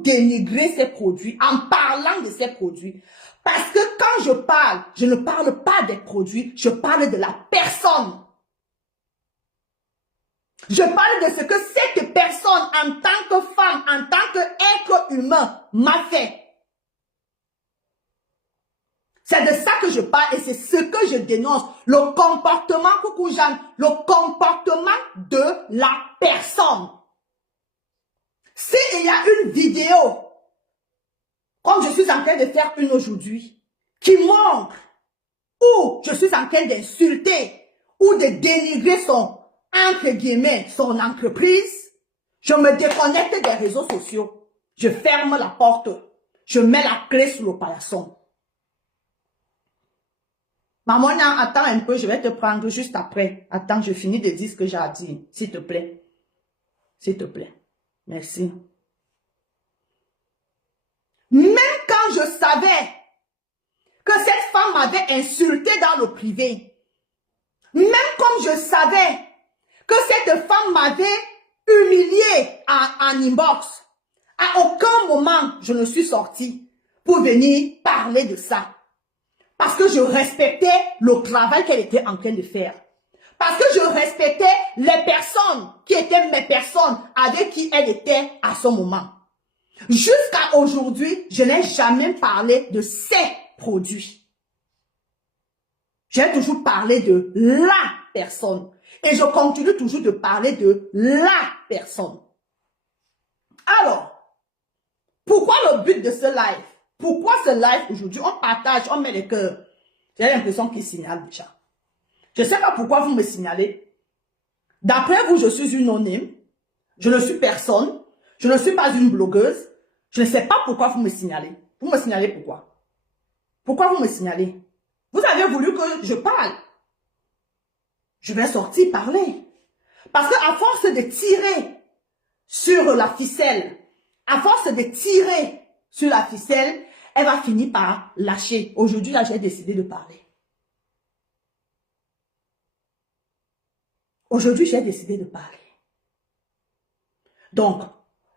dénigrer ces produits en parlant de ces produits. Parce que quand je parle, je ne parle pas des produits, je parle de la personne. Je parle de ce que cette personne, en tant que femme, en tant qu'être humain, m'a fait. C'est de ça que je parle et c'est ce que je dénonce. Le comportement, coucou Jeanne, le comportement de la personne. S'il y a une vidéo, comme je suis en train de faire une aujourd'hui, qui montre où je suis en train d'insulter ou de dénigrer son, entre guillemets, son entreprise, je me déconnecte des réseaux sociaux. Je ferme la porte. Je mets la clé sous le paillasson. Maman, attends un peu, je vais te prendre juste après. Attends, je finis de dire ce que j'ai à dire. S'il te plaît. S'il te plaît. Merci. Même quand je savais que cette femme m'avait insulté dans le privé, même comme je savais que cette femme m'avait humilié en inbox, à aucun moment je ne suis sortie pour venir parler de ça. Parce que je respectais le travail qu'elle était en train de faire. Parce que je respectais les personnes qui étaient mes personnes avec qui elle était à ce moment. Jusqu'à aujourd'hui, je n'ai jamais parlé de ces produits. J'ai toujours parlé de la personne. Et je continue toujours de parler de la personne. Alors, pourquoi le but de ce live? Pourquoi ce live aujourd'hui? On partage, on met les cœurs. J'ai l'impression qu'il signale déjà. Je ne sais pas pourquoi vous me signalez. D'après vous, je suis une non-name. Je ne suis personne. Je ne suis pas une blogueuse. Je ne sais pas pourquoi vous me signalez. Vous me signalez pourquoi? Pourquoi vous me signalez? Vous avez voulu que je parle. Je vais sortir parler. Parce qu'à force de tirer sur la ficelle, à force de tirer sur la ficelle, elle va finir par lâcher. Aujourd'hui, là, j'ai décidé de parler. Aujourd'hui, j'ai décidé de parler. Donc,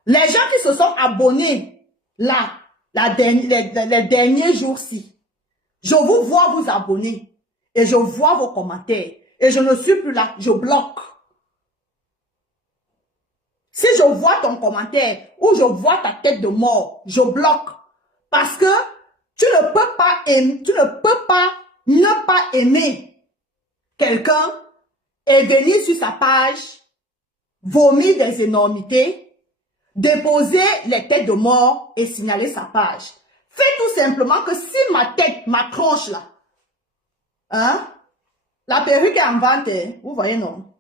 les gens qui se sont abonnés là, les derniers jours-ci, je vous vois vous abonner et je vois vos commentaires et je ne suis plus là, je bloque. Si je vois ton commentaire ou je vois ta tête de mort, je bloque. Parce que tu ne peux pas aimer, tu ne peux pas ne pas aimer quelqu'un et venir sur sa page, vomir des énormités, déposer les têtes de mort et signaler sa page. Fais tout simplement que si ma tête, ma tronche là, hein, la perruque est en vente, vous voyez non,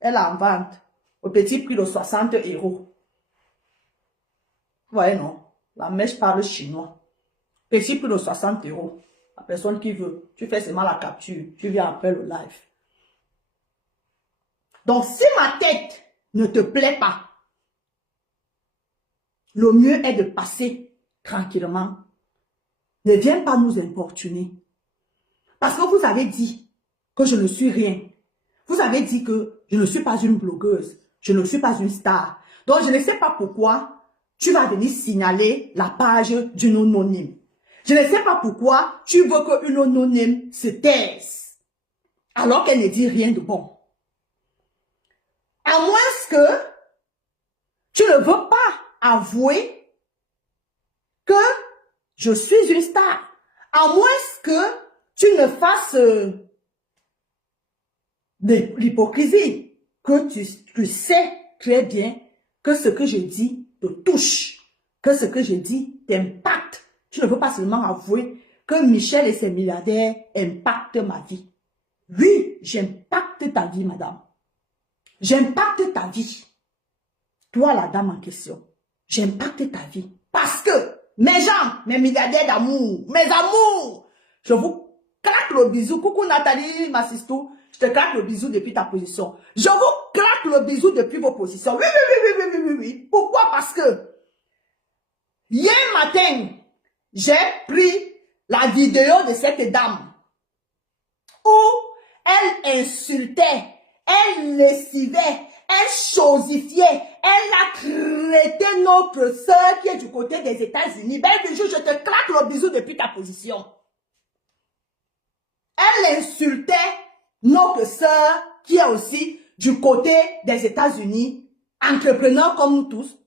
elle est en vente au petit prix de 60 €. Vous voyez non, la mèche parle chinois. Petit prix de 60 €. La personne qui veut, tu fais seulement la capture, tu viens après le live. Donc, si ma tête ne te plaît pas, le mieux est de passer tranquillement. Ne viens pas nous importuner. Parce que vous avez dit que je ne suis rien. Vous avez dit que je ne suis pas une blogueuse. Je ne suis pas une star. Donc, je ne sais pas pourquoi tu vas venir signaler la page d'une anonyme. Je ne sais pas pourquoi tu veux qu'une anonyme se taise alors qu'elle ne dit rien de bon. À moins que tu ne veux pas avouer que je suis une star. À moins que tu ne fasses de l'hypocrisie. Que tu sais très bien que ce que je dis te touche. Que ce que je dis t'impacte. Tu ne veux pas seulement avouer que Michel et ses milliardaires impactent ma vie. Oui, j'impacte ta vie, madame. J'impacte ta vie. Toi, la dame en question. J'impacte ta vie. Parce que mes gens, mes milliardaires d'amour, mes amours, je vous claque le bisou. Coucou Nathalie, ma sister. Je te claque le bisou depuis ta position. Je vous claque le bisou depuis vos positions. Oui, oui, oui, oui, oui, oui, oui. Pourquoi? Parce que hier matin, j'ai pris la vidéo de cette dame où elle insultait, elle lessivait, elle chosifiait, elle a traité notre sœur qui est du côté des États-Unis. Belle bijou, je te claque le bisou depuis ta position. Elle insultait notre sœur qui est aussi du côté des États-Unis, entrepreneur comme nous tous.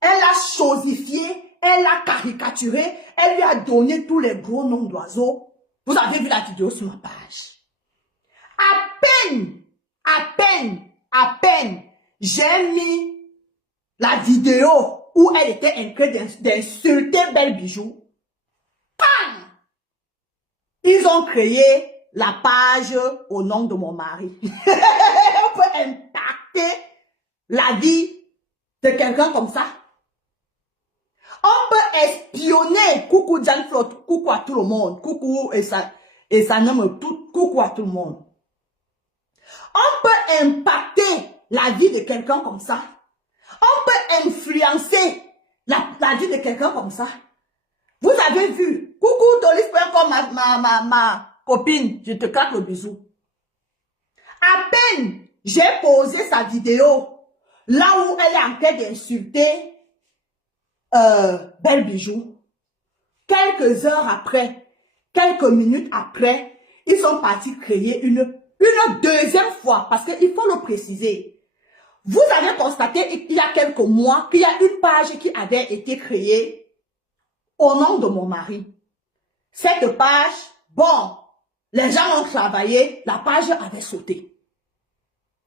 Elle a chosifié, elle a caricaturé, elle lui a donné tous les gros noms d'oiseaux. Vous avez vu la vidéo sur ma page. À peine, j'ai mis la vidéo où elle était en train d'insulter Belle Bijou. Pam! Ils ont créé la page au nom de mon mari. On peut impacter la vie de quelqu'un comme ça. On peut espionner. Coucou Jan Flotte, coucou à tout le monde. Coucou et ça nomme tout. Coucou à tout le monde. On peut impacter la vie de quelqu'un comme ça. On peut influencer la vie de quelqu'un comme ça. Vous avez vu. Coucou Tolis.com, ma copine. Je te claque le bisou. À peine j'ai posé sa vidéo là où elle est en train d'insulter Belle Bijou. Quelques heures après, quelques minutes après, ils sont partis créer une deuxième fois, parce qu'il faut le préciser. Vous avez constaté il y a quelques mois qu'il y a une page qui avait été créée au nom de mon mari. Cette page, bon, les gens ont travaillé, la page avait sauté.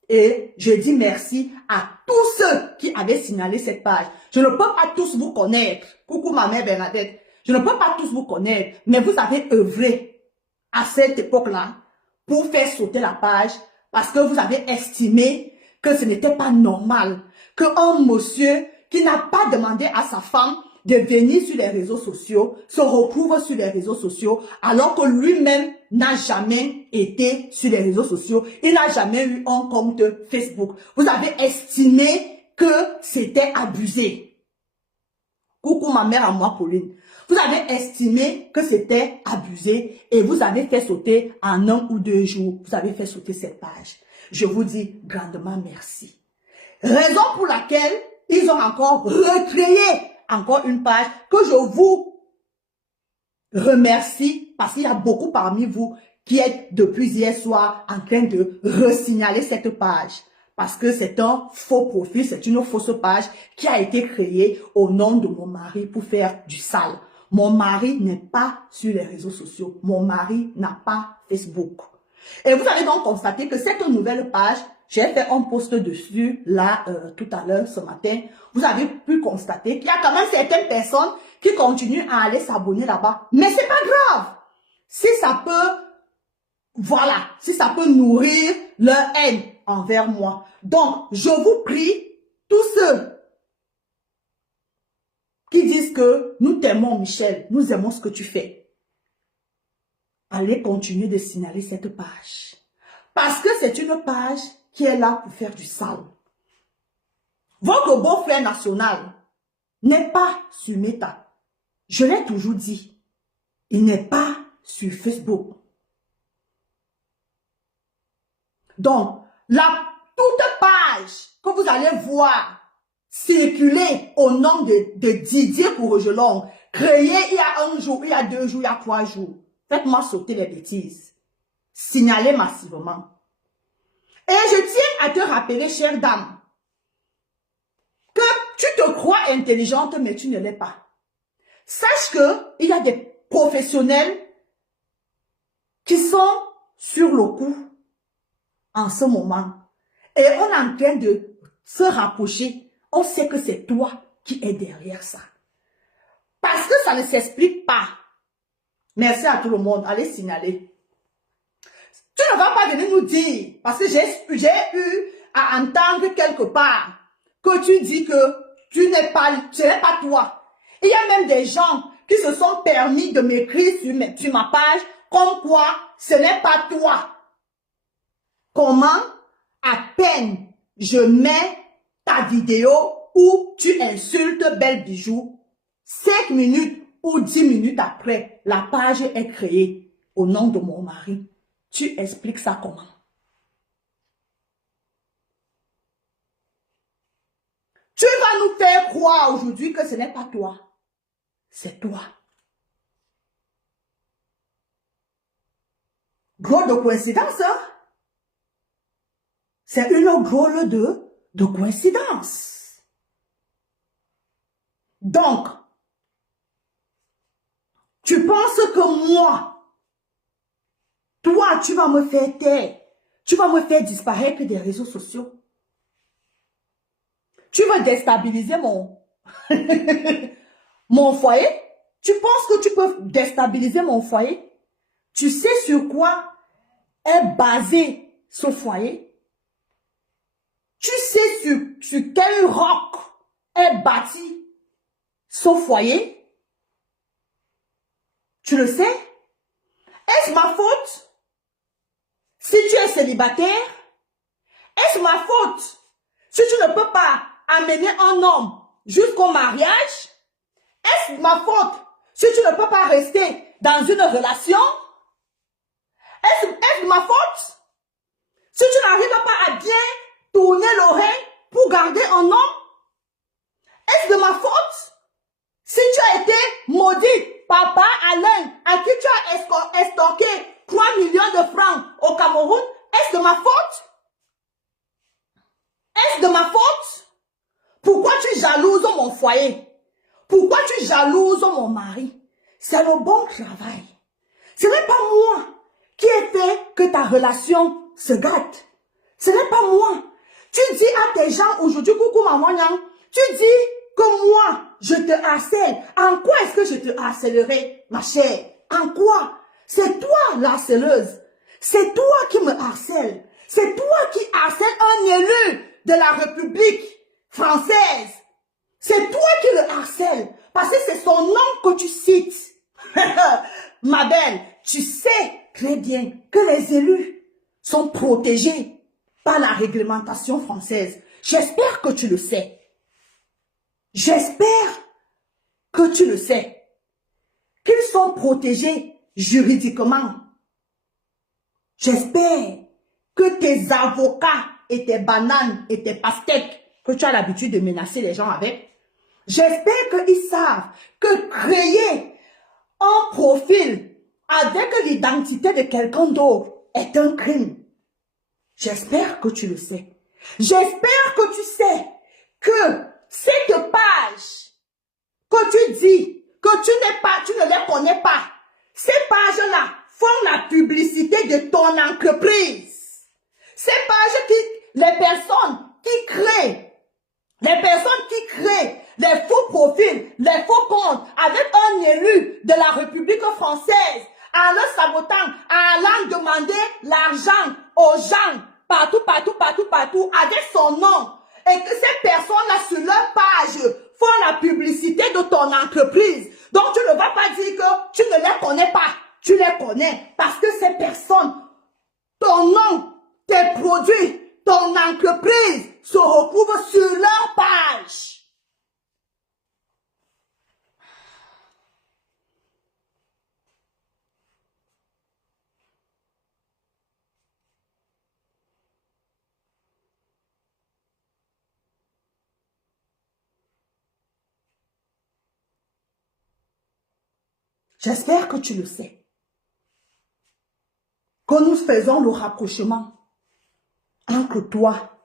Et je dis merci à tous ceux qui avaient signalé cette page. Je ne peux pas tous vous connaître. Coucou ma mère Bernadette. Je ne peux pas tous vous connaître, mais vous avez œuvré à cette époque-là pour faire sauter la page parce que vous avez estimé que ce n'était pas normal qu'un monsieur qui n'a pas demandé à sa femme de venir sur les réseaux sociaux se retrouve sur les réseaux sociaux alors que lui-même n'a jamais été sur les réseaux sociaux. Il n'a jamais eu un compte Facebook. Vous avez estimé que c'était abusé. Coucou ma mère à moi, Pauline. Vous avez estimé que c'était abusé et vous avez fait sauter en 1 ou 2 jours. Vous avez fait sauter cette page. Je vous dis grandement merci. Raison pour laquelle ils ont encore recréé encore une page que je vous remercie parce qu'il y a beaucoup parmi vous qui êtes depuis hier soir en train de resignaler cette page. Parce que c'est un faux profil, c'est une fausse page qui a été créée au nom de mon mari pour faire du sale. Mon mari n'est pas sur les réseaux sociaux. Mon mari n'a pas Facebook. Et vous allez donc constater que cette nouvelle page, j'ai fait un post dessus là tout à l'heure ce matin. Vous avez pu constater qu'il y a quand même certaines personnes qui continuent à aller s'abonner là-bas. Mais c'est pas grave. Si ça peut, voilà, si ça peut nourrir leur haine envers moi. Donc, je vous prie, tous ceux qui disent que nous t'aimons Michel, nous aimons ce que tu fais. Allez continuer de signaler cette page. Parce que c'est une page qui est là pour faire du sale. Votre beau-frère national n'est pas sur Meta. Je l'ai toujours dit. Il n'est pas sur Facebook. Donc, la toute page que vous allez voir circuler au nom de Didier Courgelon, créée il y a 1 jour, il y a 2 jours, il y a 3 jours. Faites-moi sauter les bêtises. Signalez massivement. Et je tiens à te rappeler, chère dame, que tu te crois intelligente, mais tu ne l'es pas. Sache qu'il y a des professionnels qui sont sur le coup en ce moment. Et on est en train de se rapprocher. On sait que c'est toi qui es derrière ça. Parce que ça ne s'explique pas. Merci à tout le monde. Allez signaler. Tu ne vas pas venir nous dire, parce que j'ai eu à entendre quelque part que tu dis que ce n'est pas toi. Il y a même des gens qui se sont permis de m'écrire sur ma page comme quoi ce n'est pas toi. Comment à peine je mets ta vidéo où tu insultes Belle Bijou, 5 minutes ou 10 minutes après, la page est créée au nom de mon mari. Tu expliques ça comment? Tu vas nous faire croire aujourd'hui que ce n'est pas toi. C'est toi. Drôle de coïncidence, hein? C'est une drôle de coïncidence. Donc, tu penses que moi, toi, tu vas me faire taire, tu vas me faire disparaître des réseaux sociaux. Tu vas déstabiliser mon foyer. Tu penses que tu peux déstabiliser mon foyer? Tu sais sur quoi est basé ce foyer? Tu sais sur quel roc est bâti ce foyer? Tu le sais? Est-ce ma faute si tu es célibataire? Est-ce ma faute si tu ne peux pas amener un homme jusqu'au mariage? Est-ce ma faute si tu ne peux pas rester dans une relation? Est-ce ma faute si tu n'arrives pas à bien tourner l'oreille pour garder un homme? Est-ce de ma faute si tu as été maudit par Papa Alain, à qui tu as estorqué 3 millions de francs au Cameroun? Est-ce de ma faute? Est-ce de ma faute? Pourquoi tu jalouses mon foyer? Pourquoi tu jalouses mon mari? C'est le bon travail. Ce n'est pas moi qui ai fait que ta relation se gâte. Ce n'est pas moi. Tu dis à tes gens aujourd'hui, coucou maman, tu dis que moi, je te harcèle. En quoi est-ce que je te harcèlerai, ma chère? En quoi? C'est toi la harceleuse. C'est toi qui me harcèle. C'est toi qui harcèle un élu de la République française. C'est toi qui le harcèle. Parce que c'est son nom que tu cites. Ma belle, tu sais très bien que les élus sont protégés par la réglementation française. J'espère que tu le sais. J'espère que tu le sais. Qu'ils sont protégés juridiquement. J'espère que tes avocats et tes bananes et tes pastèques que tu as l'habitude de menacer les gens avec, j'espère qu'ils savent que créer un profil avec l'identité de quelqu'un d'autre est un crime. J'espère que tu le sais. J'espère que tu sais que cette page que tu dis que tu ne les connais pas, ces pages-là font la publicité de ton entreprise. Ces pages les personnes qui créent les faux profils, les faux comptes avec un élu de la République française, en le sabotant, en allant demander l'argent aux gens, partout, avec son nom. Et que ces personnes-là, sur leur page, font la publicité de ton entreprise. Donc, tu ne vas pas dire que tu ne les connais pas. Tu les connais parce que ces personnes, ton nom, tes produits, ton entreprise se retrouvent sur leur page. J'espère que tu le sais. Que nous faisons le rapprochement entre toi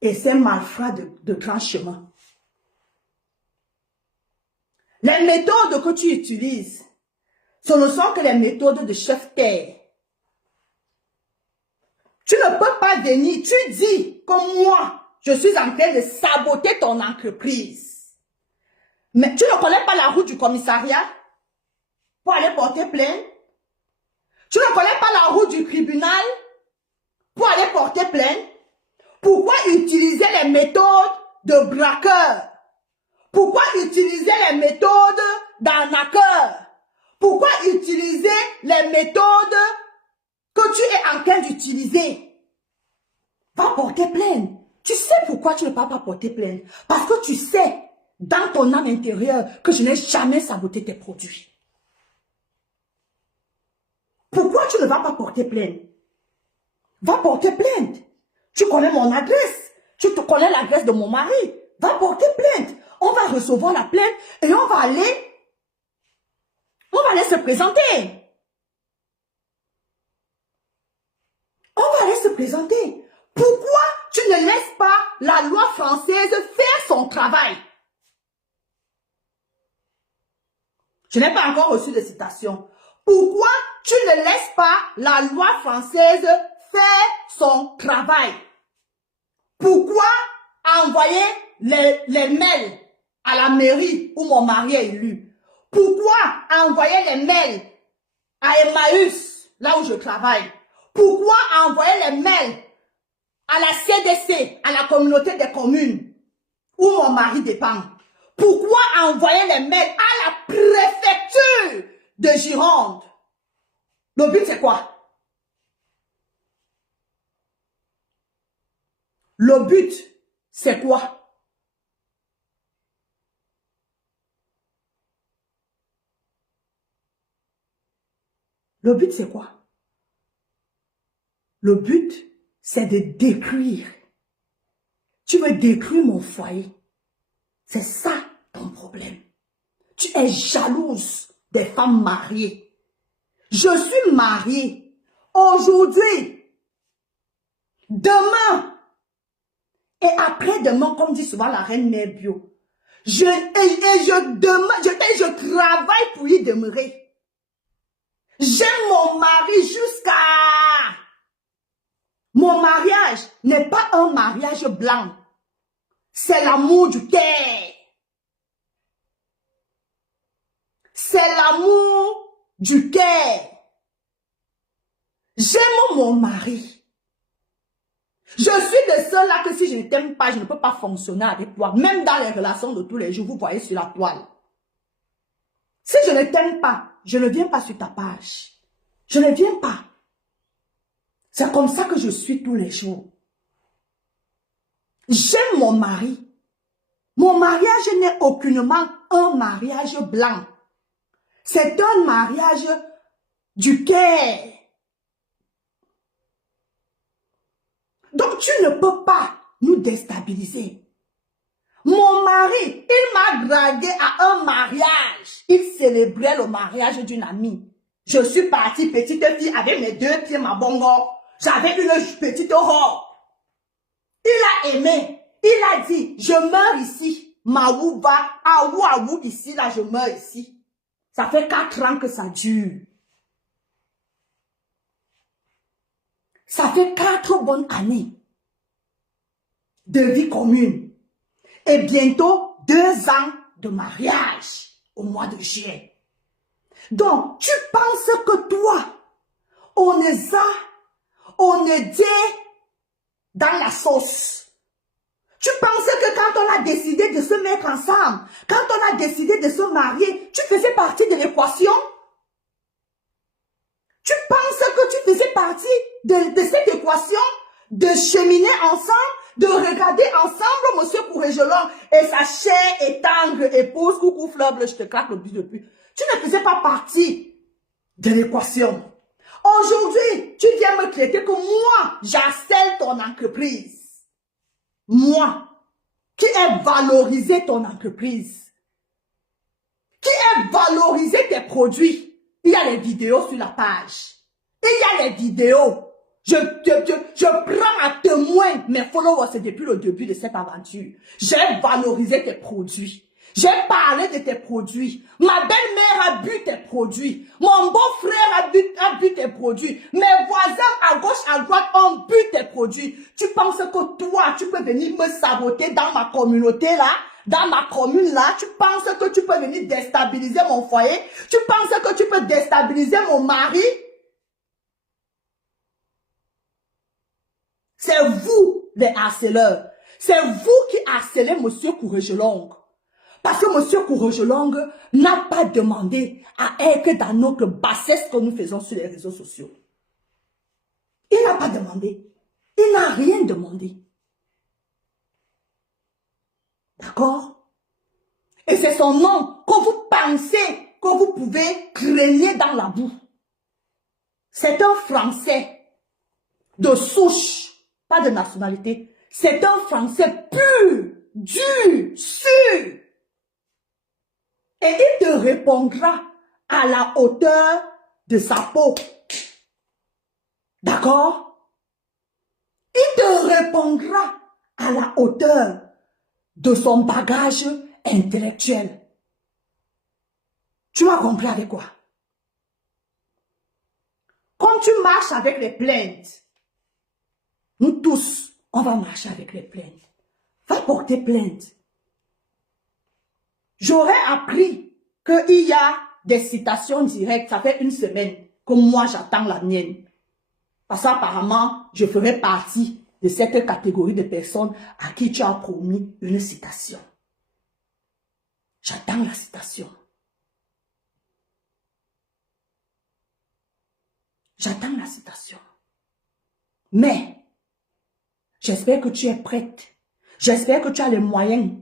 et ces malfrats de grand chemin. Les méthodes que tu utilises, ce ne sont que les méthodes de chef-terre. Tu ne peux pas venir, tu dis que moi, je suis en train de saboter ton entreprise. Mais tu ne connais pas la route du commissariat pour aller porter plainte. Tu ne connais pas la route du tribunal pour aller porter plainte. Pourquoi utiliser les méthodes de braqueur? Pourquoi utiliser les méthodes d'arnaqueur? Pourquoi utiliser les méthodes que tu es en train d'utiliser? Va porter plainte. Tu sais pourquoi tu ne vas pas porter plainte? Parce que tu sais, dans ton âme intérieure, que je n'ai jamais saboté tes produits. Pourquoi tu ne vas pas porter plainte? Va porter plainte. Tu connais mon adresse. Tu te connais l'adresse de mon mari. Va porter plainte. On va recevoir la plainte et on va aller se présenter. On va aller se présenter. Pourquoi tu ne laisses pas la loi française faire son travail? Je n'ai pas encore reçu de citation. Pourquoi tu ne laisses pas la loi française faire son travail? Pourquoi envoyer les mails à la mairie où mon mari est élu? Pourquoi envoyer les mails à Emmaüs, là où je travaille? Pourquoi envoyer les mails à la CDC, à la communauté des communes, où mon mari dépend? Pourquoi envoyer les mails à la préfecture de Gironde? Le but, c'est quoi? Le but, c'est quoi? Le but, c'est quoi? Le but, c'est de détruire. Tu veux détruire mon foyer. C'est ça ton problème. Tu es jalouse des femmes mariées. Je suis mariée. Aujourd'hui, demain, et après-demain, comme dit souvent la reine mère bio, je travaille pour y demeurer. J'aime mon mari jusqu'à... Mon mariage n'est pas un mariage blanc. C'est l'amour du cœur. C'est l'amour du cœur. J'aime mon mari. Je suis de ceux-là que si je ne t'aime pas, je ne peux pas fonctionner avec toi. Même dans les relations de tous les jours, vous voyez sur la toile. Si je ne t'aime pas, je ne viens pas sur ta page. Je ne viens pas. C'est comme ça que je suis tous les jours. J'aime mon mari. Mon mariage n'est aucunement un mariage blanc. C'est un mariage du cœur. Donc tu ne peux pas nous déstabiliser. Mon mari, il m'a dragué à un mariage. Il célébrait le mariage d'une amie. Je suis partie petite fille avec mes 2 pieds ma bongo. J'avais une petite robe. Il a aimé. Il a dit, je meurs ici. Maou va, aou, ici, là, je meurs ici. Ça fait 4 ans que ça dure. Ça fait 4 bonnes années de vie commune. Et bientôt 2 ans de mariage au mois de juillet. Donc, tu penses que toi, on est dit dans la sauce. Tu penses que quand on a décidé de se mettre ensemble, quand on a décidé de se marier, tu faisais partie de l'équation? Tu penses que tu faisais partie de cette équation, de cheminer ensemble, de regarder ensemble Monsieur Courregelon et sa chère et tendre épouse, coucou fleur bleue, je te claque le but depuis. Tu ne faisais pas partie de l'équation. Aujourd'hui, tu viens me traiter que moi, j'harcèle ton entreprise. Moi, qui ai valorisé ton entreprise, qui ai valorisé tes produits. Il y a les vidéos sur la page. Il y a les vidéos. Je prends à témoin mes followers depuis le début de cette aventure. J'ai valorisé tes produits. J'ai parlé de tes produits. Ma belle-mère a bu tes produits. Mon beau-frère a bu tes produits. Mes voisins à gauche, à droite ont bu tes produits. Tu penses que toi, tu peux venir me saboter dans ma communauté là? Dans ma commune là, tu penses que tu peux venir déstabiliser mon foyer? Tu penses que tu peux déstabiliser mon mari? C'est vous les harceleurs. C'est vous qui harcelez Monsieur Courregelong. Parce que Monsieur Courregelong n'a pas demandé à être dans notre bassesse que nous faisons sur les réseaux sociaux. Il n'a pas demandé. Il n'a rien demandé. D'accord? Et c'est son nom que vous pensez que vous pouvez craigner dans la boue. C'est un Français de souche, pas de nationalité. C'est un français pur, dur, sûr. Et il te répondra à la hauteur de sa peau. D'accord? Il te répondra à la hauteur de son bagage intellectuel. Tu m'as compris avec quoi? Quand tu marches avec les plaintes, nous tous, on va marcher avec les plaintes. Va porter plainte. J'aurais appris qu'il y a des citations directes. Ça fait une semaine que moi, j'attends la mienne. Parce qu'apparemment, je ferai partie de cette catégorie de personnes à qui tu as promis une citation. J'attends la citation. J'attends la citation. Mais, j'espère que tu es prête. J'espère que tu as les moyens.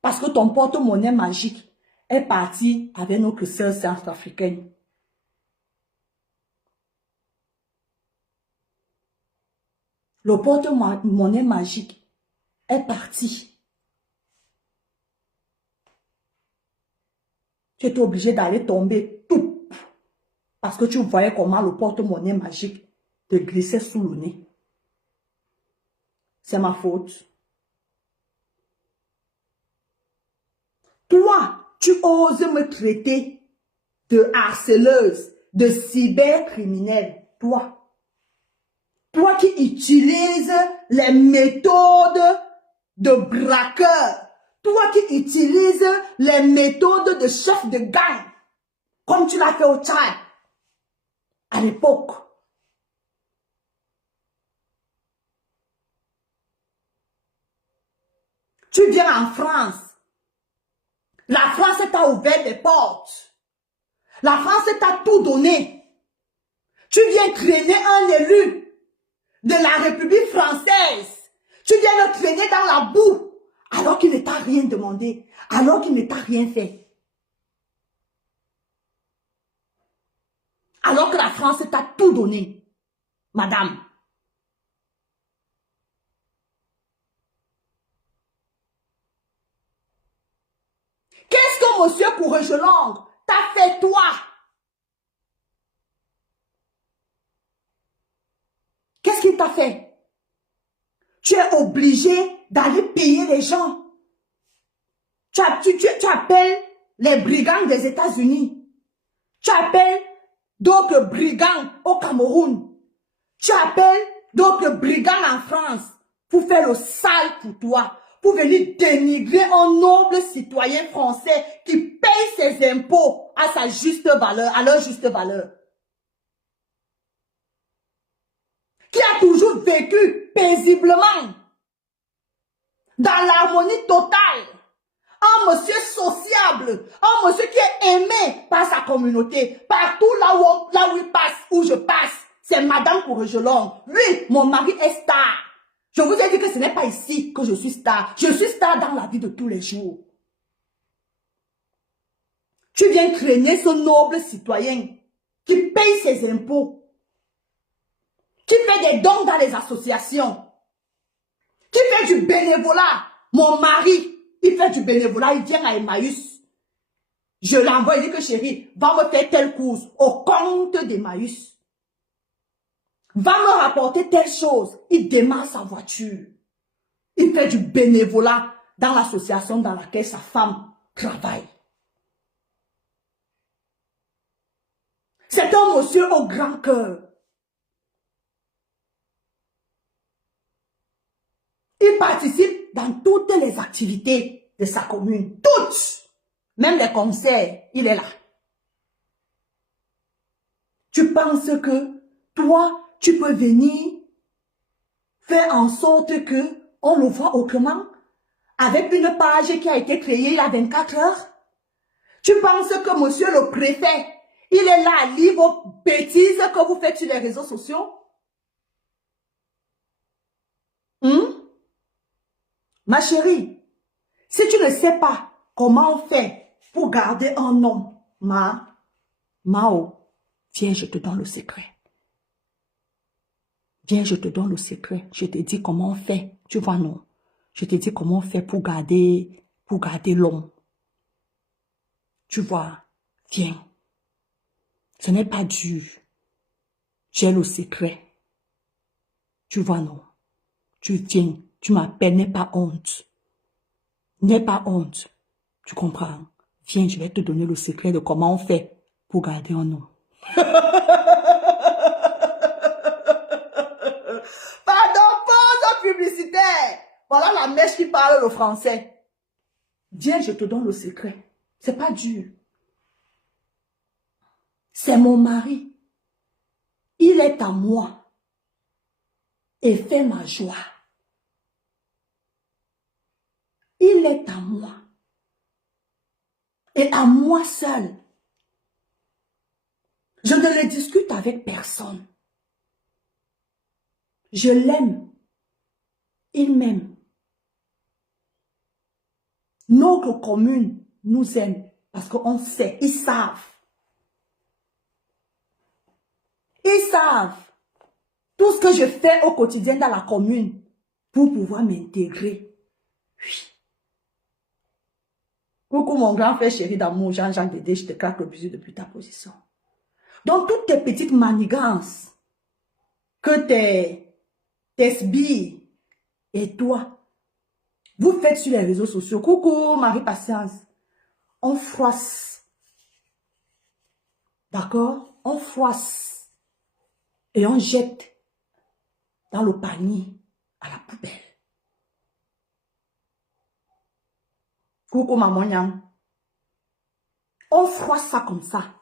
Parce que ton porte-monnaie magique est parti avec notre sœur centrafricaine. Le porte-monnaie magique est parti. Tu étais obligé d'aller tomber tout. Parce que tu voyais comment le porte-monnaie magique te glissait sous le nez. C'est ma faute. Toi, tu oses me traiter de harceleuse, de cybercriminelle. Toi. Toi qui utilises les méthodes de braqueur. Toi qui utilises les méthodes de chef de gang. Comme tu l'as fait au Tchad. À l'époque. Tu viens en France. La France t'a ouvert les portes. La France t'a tout donné. Tu viens traîner un élu de la République française. Tu viens le traîner dans la boue. Alors qu'il ne t'a rien demandé. Alors qu'il ne t'a rien fait. Alors que la France t'a tout donné. Madame. Qu'est-ce que monsieur Courregelangue t'a fait toi? Qu'est-ce qu'il t'a fait? Tu es obligé d'aller payer les gens. Tu appelles les brigands des États-Unis. Tu appelles d'autres brigands au Cameroun. Tu appelles d'autres brigands en France pour faire le sale pour toi. Pour venir dénigrer un noble citoyen français qui paye ses impôts à sa juste valeur, à leur juste valeur. Qui a toujours vécu paisiblement, dans l'harmonie totale. Un monsieur sociable, un monsieur qui est aimé par sa communauté. Partout là où il passe, où je passe, c'est Madame Courregelangue. Oui, mon mari est star. Je vous ai dit que ce n'est pas ici que je suis star. Je suis star dans la vie de tous les jours. Tu viens traîner ce noble citoyen qui paye ses impôts, qui fait des dons dans les associations, qui fait du bénévolat. Mon mari, il fait du bénévolat, il vient à Emmaüs. Je l'envoie, il dit que chérie, va me faire telle course au compte d'Emmaüs. Va me rapporter telle chose. Il démarre sa voiture. Il fait du bénévolat dans l'association dans laquelle sa femme travaille. C'est un monsieur au grand cœur. Il participe dans toutes les activités de sa commune. Toutes. Même les concerts, il est là. Tu penses que toi, tu peux venir faire en sorte que on le voit autrement avec une page qui a été créée il y a 24 heures? Tu penses que monsieur le préfet, il est là à lire vos bêtises que vous faites sur les réseaux sociaux? Ma chérie, si tu ne sais pas comment on fait pour garder un homme, Mao, tiens, je te donne le secret. Viens, je te donne le secret. Je te dis comment on fait. Tu vois, non? Je te dis comment on fait pour garder l'homme. Tu vois, viens. Ce n'est pas dur. J'ai le secret. Tu vois, non? Tu viens, tu m'appelles, n'aie pas honte. N'aie pas honte. Tu comprends? Viens, je vais te donner le secret de comment on fait pour garder un homme. Pardon, pause publicitaire. Voilà la mèche qui parle le français. Viens, je te donne le secret. C'est pas dur. C'est mon mari. Il est à moi et fait ma joie. Il est à moi et à moi seul. Je ne le discute avec personne. Je l'aime. Il m'aime. Notre commune nous aime parce qu'on sait, ils savent. Ils savent tout ce que je fais au quotidien dans la commune pour pouvoir m'intégrer. Oui. Coucou mon grand frère chéri d'amour, Jean-Jean Dédé, je te claque le bisou depuis ta position. Donc toutes tes petites manigances que tes sbilles et toi, vous faites sur les réseaux sociaux. Coucou Marie-Patience, on froisse. D'accord? On froisse. Et on jette dans le panier à la poubelle. Coucou maman Yang. On froisse ça comme ça.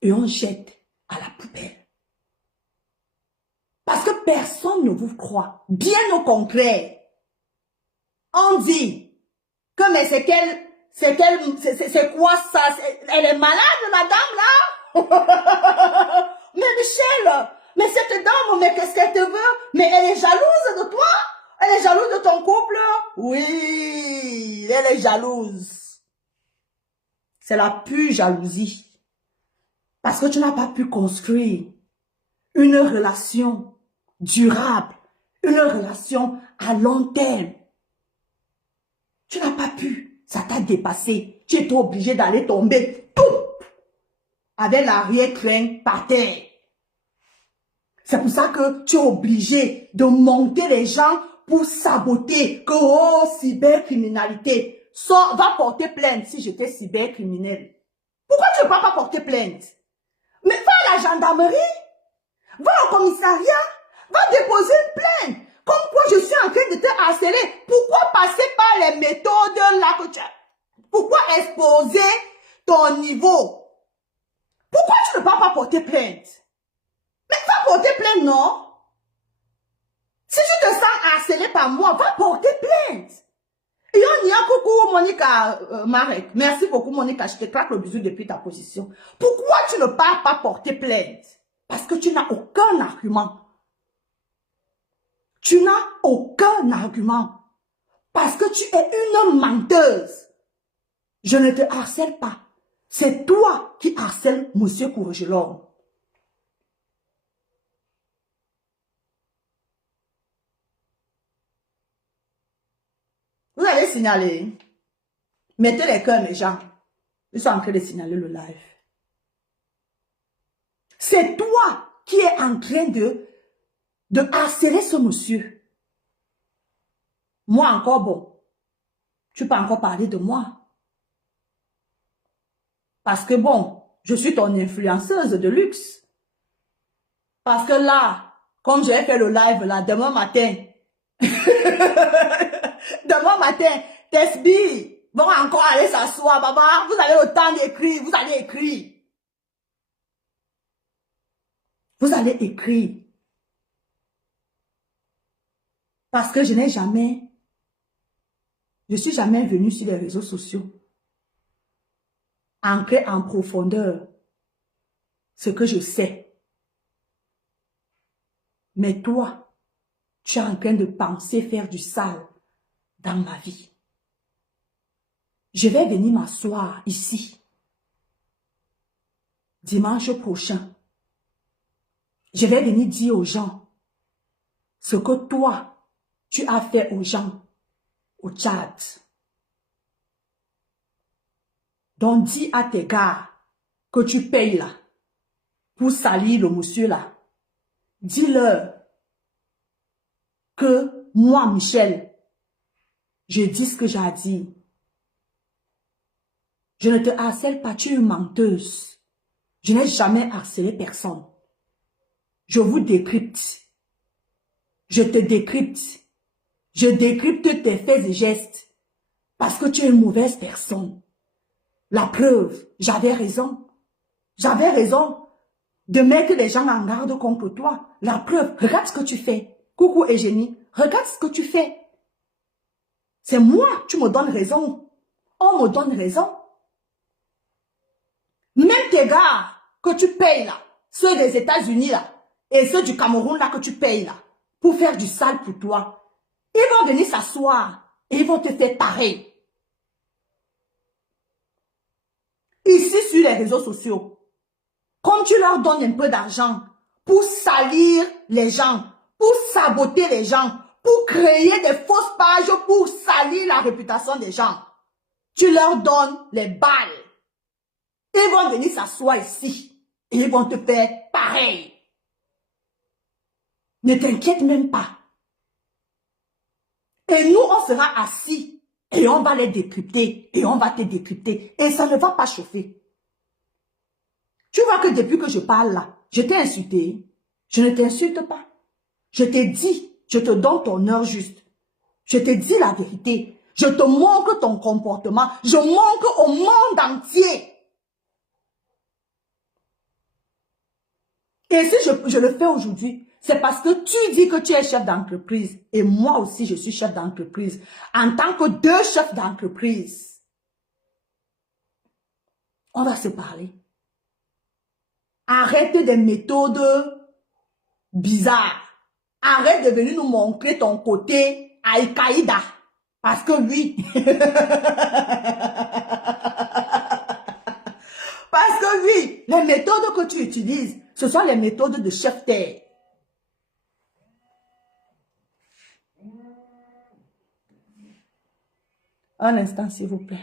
Et on jette à la poubelle. Parce que personne ne vous croit. Bien au contraire. On dit que mais c'est quoi ça? Elle est malade la dame là? Mais Michel, mais cette dame, mais qu'est-ce qu'elle te veut? Mais elle est jalouse de toi? Elle est jalouse de ton couple? Oui, elle est jalouse. C'est la pure jalousie. Parce que tu n'as pas pu construire une relation durable, une relation à long terme. Tu n'as pas pu. Ça t'a dépassé. Tu étais obligé d'aller tomber tout avec l'arrière-train par terre. C'est pour ça que tu es obligé de monter les gens pour saboter. Que oh, cybercriminalité. Va porter plainte si j'étais cybercriminel. Pourquoi tu ne peux pas porter plainte? Mais va à la gendarmerie. Va au commissariat. Va déposer une plainte. Comme quoi je suis en train de te harceler. Pourquoi passer par les méthodes là que tu as? Pourquoi exposer ton niveau? Pourquoi tu ne peux pas porter plainte? Mais va porter plainte, non? Si tu te sens harcelé par moi, va porter plainte. Et on y a coucou Monica Marek. Merci beaucoup Monica, je te claque le bisou depuis ta position. Pourquoi tu ne pars pas porter plainte? Parce que tu n'as aucun argument. Tu n'as aucun argument. Parce que tu es une menteuse. Je ne te harcèle pas. C'est toi qui harcèles Monsieur Courgelor. Vous allez signaler. Mettez les cœurs, mes gens. Ils sont en train de signaler le live. C'est toi qui es en train de harceler ce monsieur. Moi encore, bon. Tu peux encore parler de moi. Parce que bon, je suis ton influenceuse de luxe. Parce que là, comme j'ai fait le live là, demain matin, demain matin, tes sbilles vont encore aller s'asseoir, maman. Vous avez le temps d'écrire, vous allez écrire. Vous allez écrire. Parce que je suis jamais venue sur les réseaux sociaux. Ancrer en profondeur ce que je sais. Mais toi, tu es en train de penser faire du sale dans ma vie. Je vais venir m'asseoir ici, dimanche prochain, Je vais venir dire aux gens ce que toi, tu as fait aux gens au Tchad. Donc, dis à tes gars que tu payes là pour salir le monsieur là. Dis-leur que moi, Michel, je dis ce que j'ai à dire. Je ne te harcèle pas, tu es une menteuse. Je n'ai jamais harcelé personne. Je vous décrypte. Je te décrypte. Je décrypte tes faits et gestes. Parce que tu es une mauvaise personne. La preuve, j'avais raison. J'avais raison de mettre les gens en garde contre toi. La preuve, regarde ce que tu fais. Coucou Eugénie, regarde ce que tu fais. C'est moi, tu me donnes raison. On me donne raison. Même tes gars que tu payes là, ceux des États-Unis là, et ceux du Cameroun là que tu payes là, pour faire du sale pour toi, ils vont venir s'asseoir et ils vont te faire pareil. Ici sur les réseaux sociaux, comme tu leur donnes un peu d'argent pour salir les gens, pour saboter les gens, pour créer des fausses pages pour salir la réputation des gens, tu leur donnes les balles. Ils vont venir s'asseoir ici et ils vont te faire pareil. Ne t'inquiète même pas. Et nous, on sera assis et on va les décrypter et on va te décrypter et ça ne va pas chauffer. Tu vois que depuis que je parle là, je t'ai insulté. Je ne t'insulte pas. Je t'ai dit, je te donne ton heure juste. Je te dis la vérité. Je te montre ton comportement. Je montre au monde entier. Et si je le fais aujourd'hui, c'est parce que tu dis que tu es chef d'entreprise. Et moi aussi, je suis chef d'entreprise. En tant que deux chefs d'entreprise, on va se parler. Arrête des méthodes bizarres. Arrête de venir nous montrer ton côté Al-Qaïda. Parce que oui. Parce que oui, les méthodes que tu utilises, ce sont les méthodes de chef terre. Un instant, s'il vous plaît.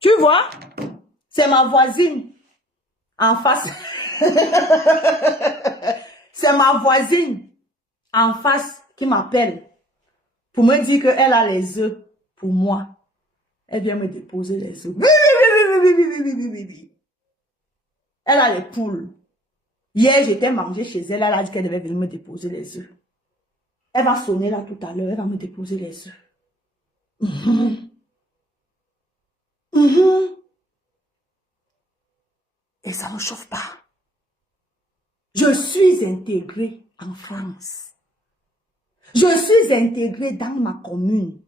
Tu vois, c'est ma voisine en face. C'est ma voisine en face qui m'appelle pour me dire qu'elle a les œufs pour moi. Elle vient me déposer les œufs. Elle a les poules. Hier, j'étais mangé chez elle. Elle a dit qu'elle devait venir me déposer les œufs. Elle va sonner là tout à l'heure. Elle va me déposer les œufs. Et ça ne chauffe pas. Je suis intégrée en France. Je suis intégrée dans ma commune.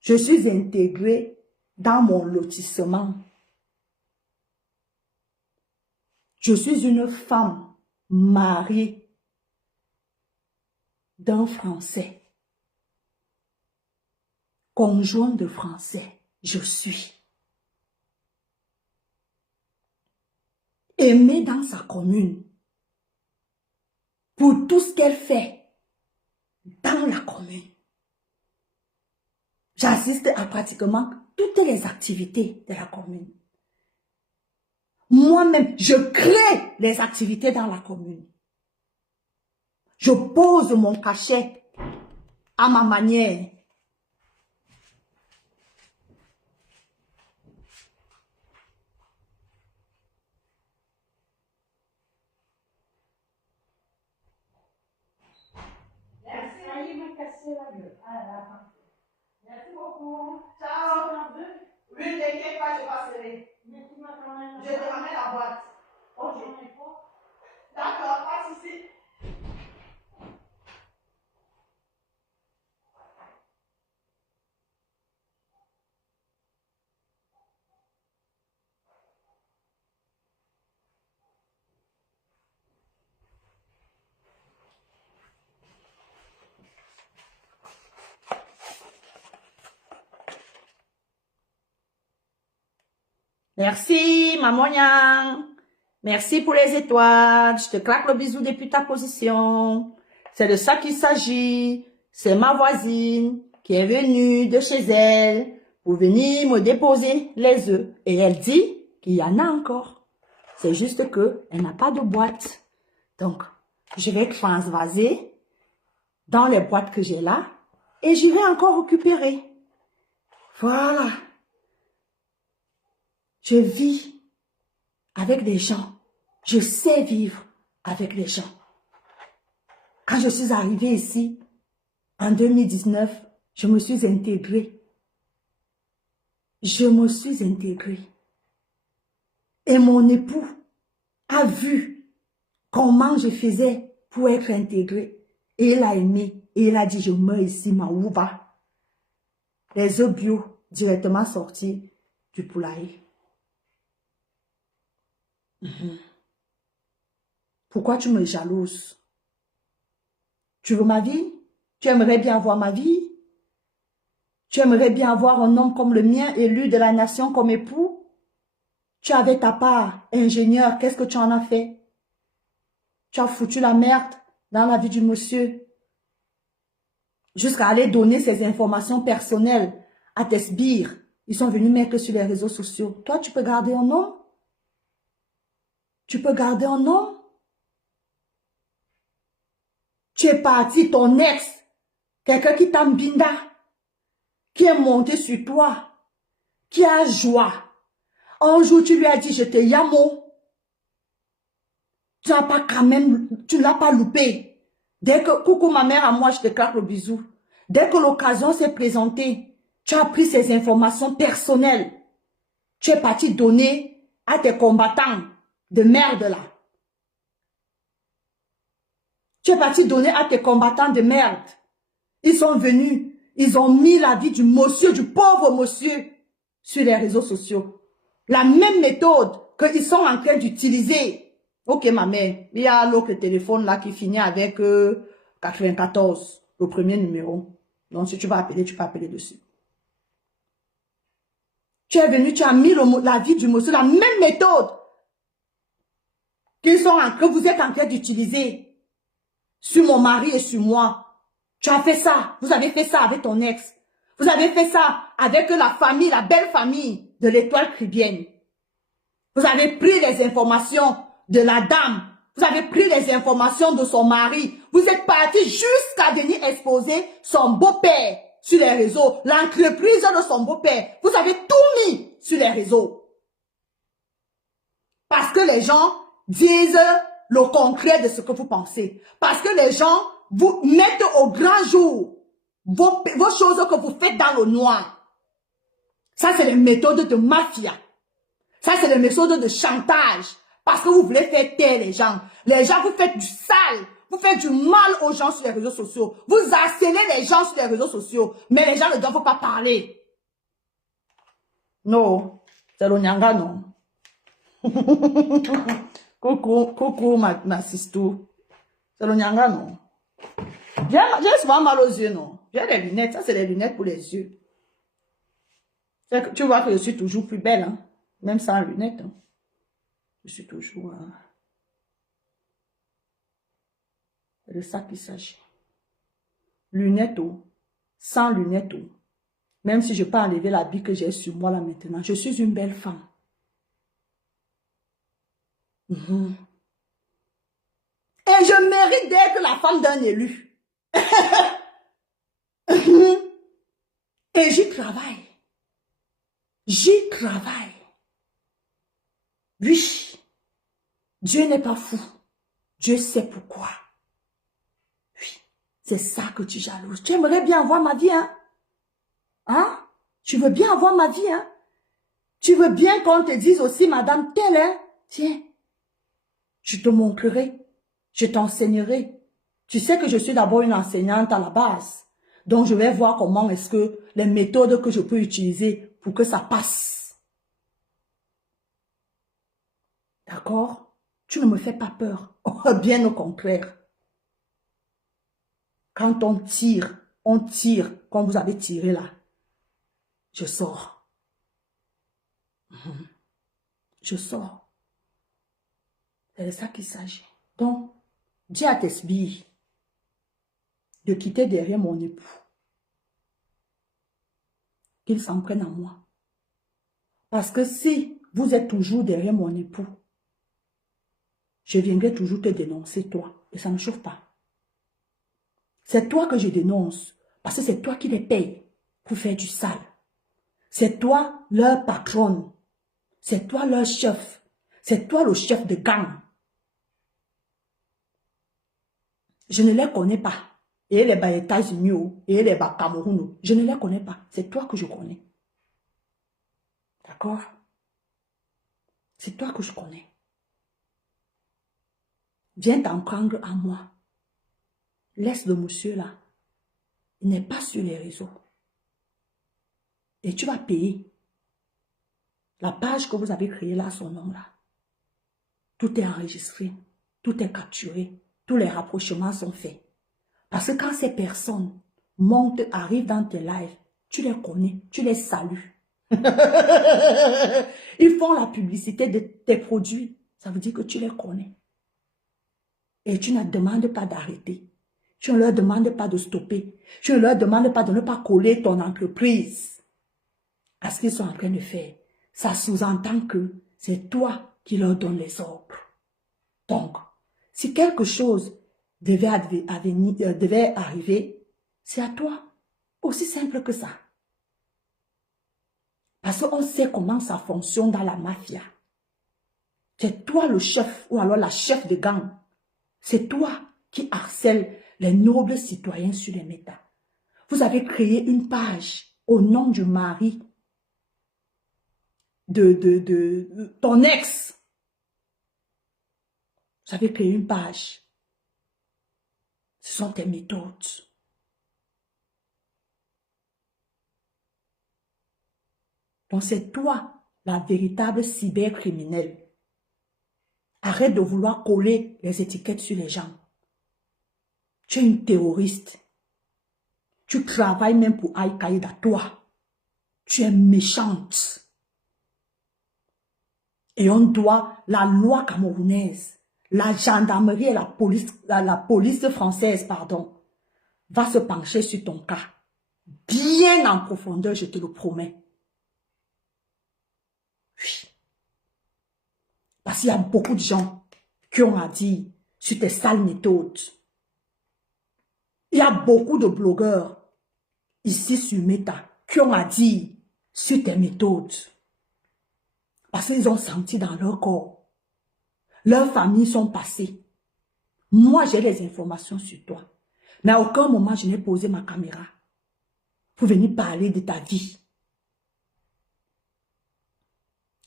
Je suis intégrée dans mon lotissement. Je suis une femme mariée d'un Français. Conjoint de Français, je suis. Aimée dans sa commune. Pour tout ce qu'elle fait dans la commune. J'assiste à pratiquement toutes les activités de la commune. Moi-même, je crée les activités dans la commune. Je pose mon cachet à ma manière. Merci beaucoup. Ciao. Oui, t'inquiète pas, je passerai. Je te ramène la boîte. Ok. D'accord, pas de souci. Merci, maman Yang. Merci pour les étoiles. Je te claque le bisou depuis ta position. C'est de ça qu'il s'agit. C'est ma voisine qui est venue de chez elle pour venir me déposer les œufs. Et elle dit qu'il y en a encore. C'est juste que elle n'a pas de boîte. Donc, je vais transvaser dans les boîtes que j'ai là et j'irai encore récupérer. Voilà. Je vis avec des gens. Je sais vivre avec les gens. Quand je suis arrivée ici, en 2019, je me suis intégrée. Je me suis intégrée. Et mon époux a vu comment je faisais pour être intégrée. Et il a aimé. Et il a dit, je meurs ici, ma ouva. Les œufs bio directement sortis du poulailler. Pourquoi tu me jalouses? Tu veux ma vie? Tu aimerais bien avoir ma vie? Tu aimerais bien avoir un homme comme le mien, élu de la nation comme époux? Tu avais ta part, ingénieur, qu'est-ce que tu en as fait? Tu as foutu la merde dans la vie du monsieur. Jusqu'à aller donner ces informations personnelles à tes sbires. Ils sont venus mettre sur les réseaux sociaux. Toi, tu peux garder un homme? Tu peux garder un homme? Tu es parti, ton ex, quelqu'un qui t'embinda, qui est monté sur toi, qui a joie. Un jour, tu lui as dit, je te yamo. Tu n'as pas quand même, tu ne l'as pas loupé. Dès que, coucou ma mère à moi, je te claque le bisou. Dès que l'occasion s'est présentée, tu as pris ces informations personnelles. Tu es parti donner à tes combattants de merde là. Tu es parti donner à tes combattants de merde. Ils sont venus, ils ont mis la vie du monsieur, du pauvre monsieur, sur les réseaux sociaux. La même méthode qu'ils sont en train d'utiliser. Ok, ma mère, il y a l'autre téléphone là qui finit avec 94, le premier numéro. Donc, si tu vas appeler, tu peux appeler dessus. Tu es venu, tu as mis la vie du monsieur, la même méthode que vous êtes en train d'utiliser sur mon mari et sur moi. Tu as fait ça, vous avez fait ça avec ton ex. Vous avez fait ça avec la famille, la belle famille de l'Étoile Chrétienne. Vous avez pris les informations de la dame. Vous avez pris les informations de son mari. Vous êtes parti jusqu'à venir exposer son beau-père sur les réseaux. L'entreprise de son beau-père. Vous avez tout mis sur les réseaux. Parce que les gens disent le contraire de ce que vous pensez. Parce que les gens vous mettent au grand jour vos choses que vous faites dans le noir. Ça, c'est les méthodes de mafia. Ça, c'est les méthodes de chantage. Parce que vous voulez faire taire les gens. Les gens, vous faites du sale. Vous faites du mal aux gens sur les réseaux sociaux. Vous harcelez les gens sur les réseaux sociaux. Mais les gens ne doivent pas parler. Non. C'est l'Onyanga, non. Coucou, ma sisto. C'est l'Onyanga, non. J'ai souvent mal aux yeux, non. J'ai des lunettes. Ça, c'est les lunettes pour les yeux. Tu vois que je suis toujours plus belle, hein. Même sans lunettes. Hein. Je suis toujours... C'est de ça qu'il s'agit. Lunettes, sans lunettes. Même si je peux enlever l'habit que j'ai sur moi là maintenant, je suis une belle femme. Et je mérite d'être la femme d'un élu. Et j'y travaille. J'y travaille. Oui, Dieu n'est pas fou. Dieu sait pourquoi. Oui, c'est ça que tu jalouses. Tu aimerais bien avoir ma vie, hein? Hein? Tu veux bien avoir ma vie, hein? Tu veux bien qu'on te dise aussi, madame telle, hein? Tiens, je te montrerai, je t'enseignerai. Tu sais que je suis d'abord une enseignante à la base. Donc, je vais voir comment est-ce que les méthodes que je peux utiliser pour que ça passe. D'accord? Tu ne me fais pas peur. Bien au contraire. Quand on tire, quand vous avez tiré là, je sors. Je sors. C'est de ça qu'il s'agit. Donc, dis à tes sbires de quitter derrière mon époux. Qu'il s'en prenne à moi. Parce que si vous êtes toujours derrière mon époux, je viendrai toujours te dénoncer toi. Et ça ne chauffe pas. C'est toi que je dénonce. Parce que c'est toi qui les payes pour faire du sale. C'est toi leur patronne. C'est toi leur chef. C'est toi le chef de gang. Je ne les connais pas. Et les États-Unis, et les Cameroun, je ne les connais pas. C'est toi que je connais. D'accord? C'est toi que je connais. Viens t'en prendre à moi. Laisse le monsieur là. Il n'est pas sur les réseaux. Et tu vas payer. La page que vous avez créée là, son nom là. Tout est enregistré. Tout est capturé. Tous les rapprochements sont faits. Parce que quand ces personnes montent, arrivent dans tes lives, tu les connais, tu les salues. Ils font la publicité de tes produits. Ça veut dire que tu les connais. Et tu ne demandes pas d'arrêter. Tu ne leur demandes pas de stopper. Tu ne leur demandes pas de ne pas coller ton entreprise à ce qu'ils sont en train de faire. Ça sous-entend que c'est toi qui leur donnes les ordres. Donc, si quelque chose devait arriver, c'est à toi. Aussi simple que ça. Parce qu'on sait comment ça fonctionne dans la mafia. C'est toi le chef ou alors la chef de gang. C'est toi qui harcèle les nobles citoyens sur les méta. Vous avez créé une page au nom du mari de ton ex. Vous avez créé une page. Ce sont tes méthodes. Donc c'est toi la véritable cybercriminelle. Arrête de vouloir coller les étiquettes sur les gens. Tu es une terroriste. Tu travailles même pour Al-Qaïda, toi. Tu es méchante. Et on doit, la loi camerounaise, la gendarmerie et la police française, pardon, va se pencher sur ton cas. Bien en profondeur, je te le promets. Oui. Parce qu'il y a beaucoup de gens qui ont à dire sur tes sales méthodes. Il y a beaucoup de blogueurs ici sur Meta qui ont à dire sur tes méthodes. Parce qu'ils ont senti dans leur corps. Leurs familles sont passées. Moi, j'ai les informations sur toi. Mais à aucun moment, je n'ai posé ma caméra pour venir parler de ta vie.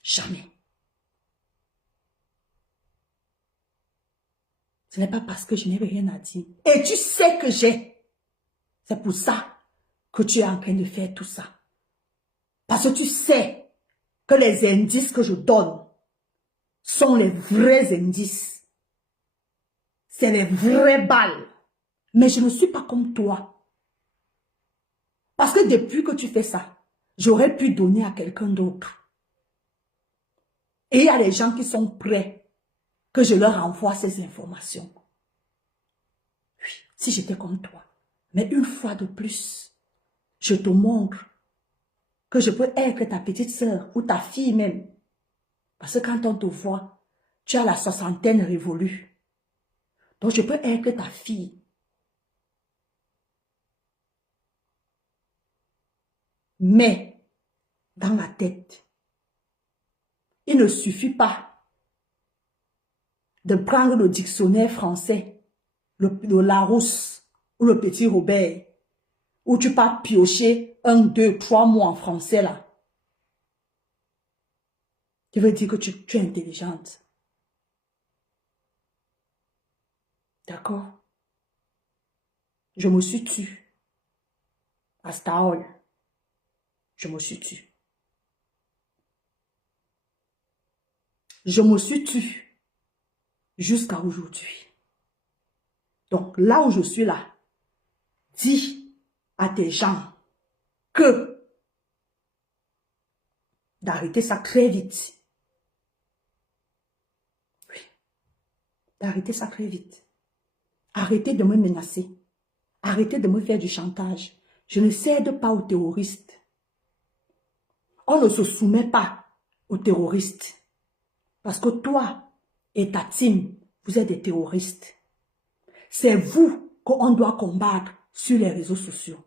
Jamais. Ce n'est pas parce que je n'ai rien à dire. Et tu sais que j'ai. C'est pour ça que tu es en train de faire tout ça. Parce que tu sais que les indices que je donne sont les vrais indices. C'est les vraies balles. Mais je ne suis pas comme toi. Parce que depuis que tu fais ça, j'aurais pu donner à quelqu'un d'autre. Et il y a des gens qui sont prêts que je leur envoie ces informations. Oui, si j'étais comme toi. Mais une fois de plus, je te montre que je peux être ta petite sœur ou ta fille même. Parce que quand on te voit, tu as la soixantaine révolue. Donc je peux être ta fille. Mais, dans la tête, il ne suffit pas de prendre le dictionnaire français, le Larousse ou le Petit Robert, où tu vas piocher 1, 2, 3 mots en français là, je veux dire que tu es intelligente. D'accord? Je me suis tue. À Staol. Je me suis tue. Je me suis tue. Jusqu'à aujourd'hui. Donc, là où je suis là, dis à tes gens que d'arrêter ça très vite. Oui. D'arrêter ça très vite. Arrêtez de me menacer. Arrêtez de me faire du chantage. Je ne cède pas aux terroristes. On ne se soumet pas aux terroristes. Parce que toi et ta team, vous êtes des terroristes. C'est vous qu'on doit combattre sur les réseaux sociaux.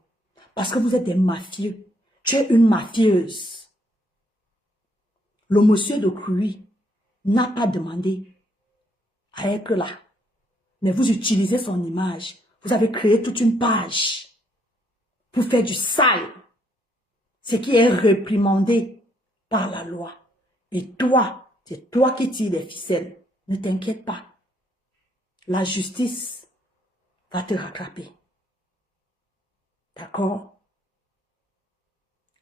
Parce que vous êtes des mafieux. Tu es une mafieuse. Le monsieur de Cruy n'a pas demandé à être là. Mais vous utilisez son image. Vous avez créé toute une page pour faire du sale. Ce qui est réprimandé par la loi. Et toi, c'est toi qui tires les ficelles. Ne t'inquiète pas. La justice va te rattraper. D'accord?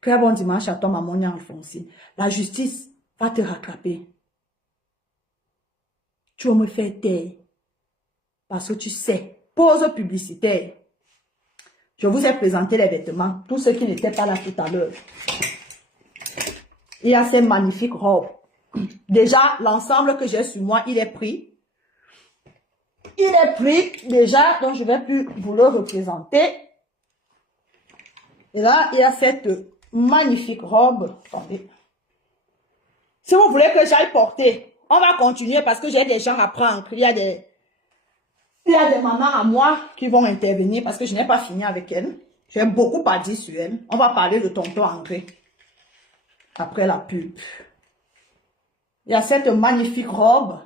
Très bon dimanche à toi, maman Alphonsine. La justice va te rattraper. Tu vas me faire taire. Parce que tu sais, pause publicitaire. Je vous ai présenté les vêtements. Tous ceux qui n'étaient pas là tout à l'heure. Il y a ces magnifiques robes. Déjà, l'ensemble que j'ai sur moi, il est pris. Il est pris déjà, donc je ne vais plus vous le représenter. Et là, il y a cette magnifique robe. Attendez. Si vous voulez que j'aille porter, on va continuer parce que j'ai des gens à prendre. Il y a des mamans à moi qui vont intervenir parce que je n'ai pas fini avec elles. J'ai beaucoup à dire sur elles. On va parler de tonton André après la pub. Il y a cette magnifique robe.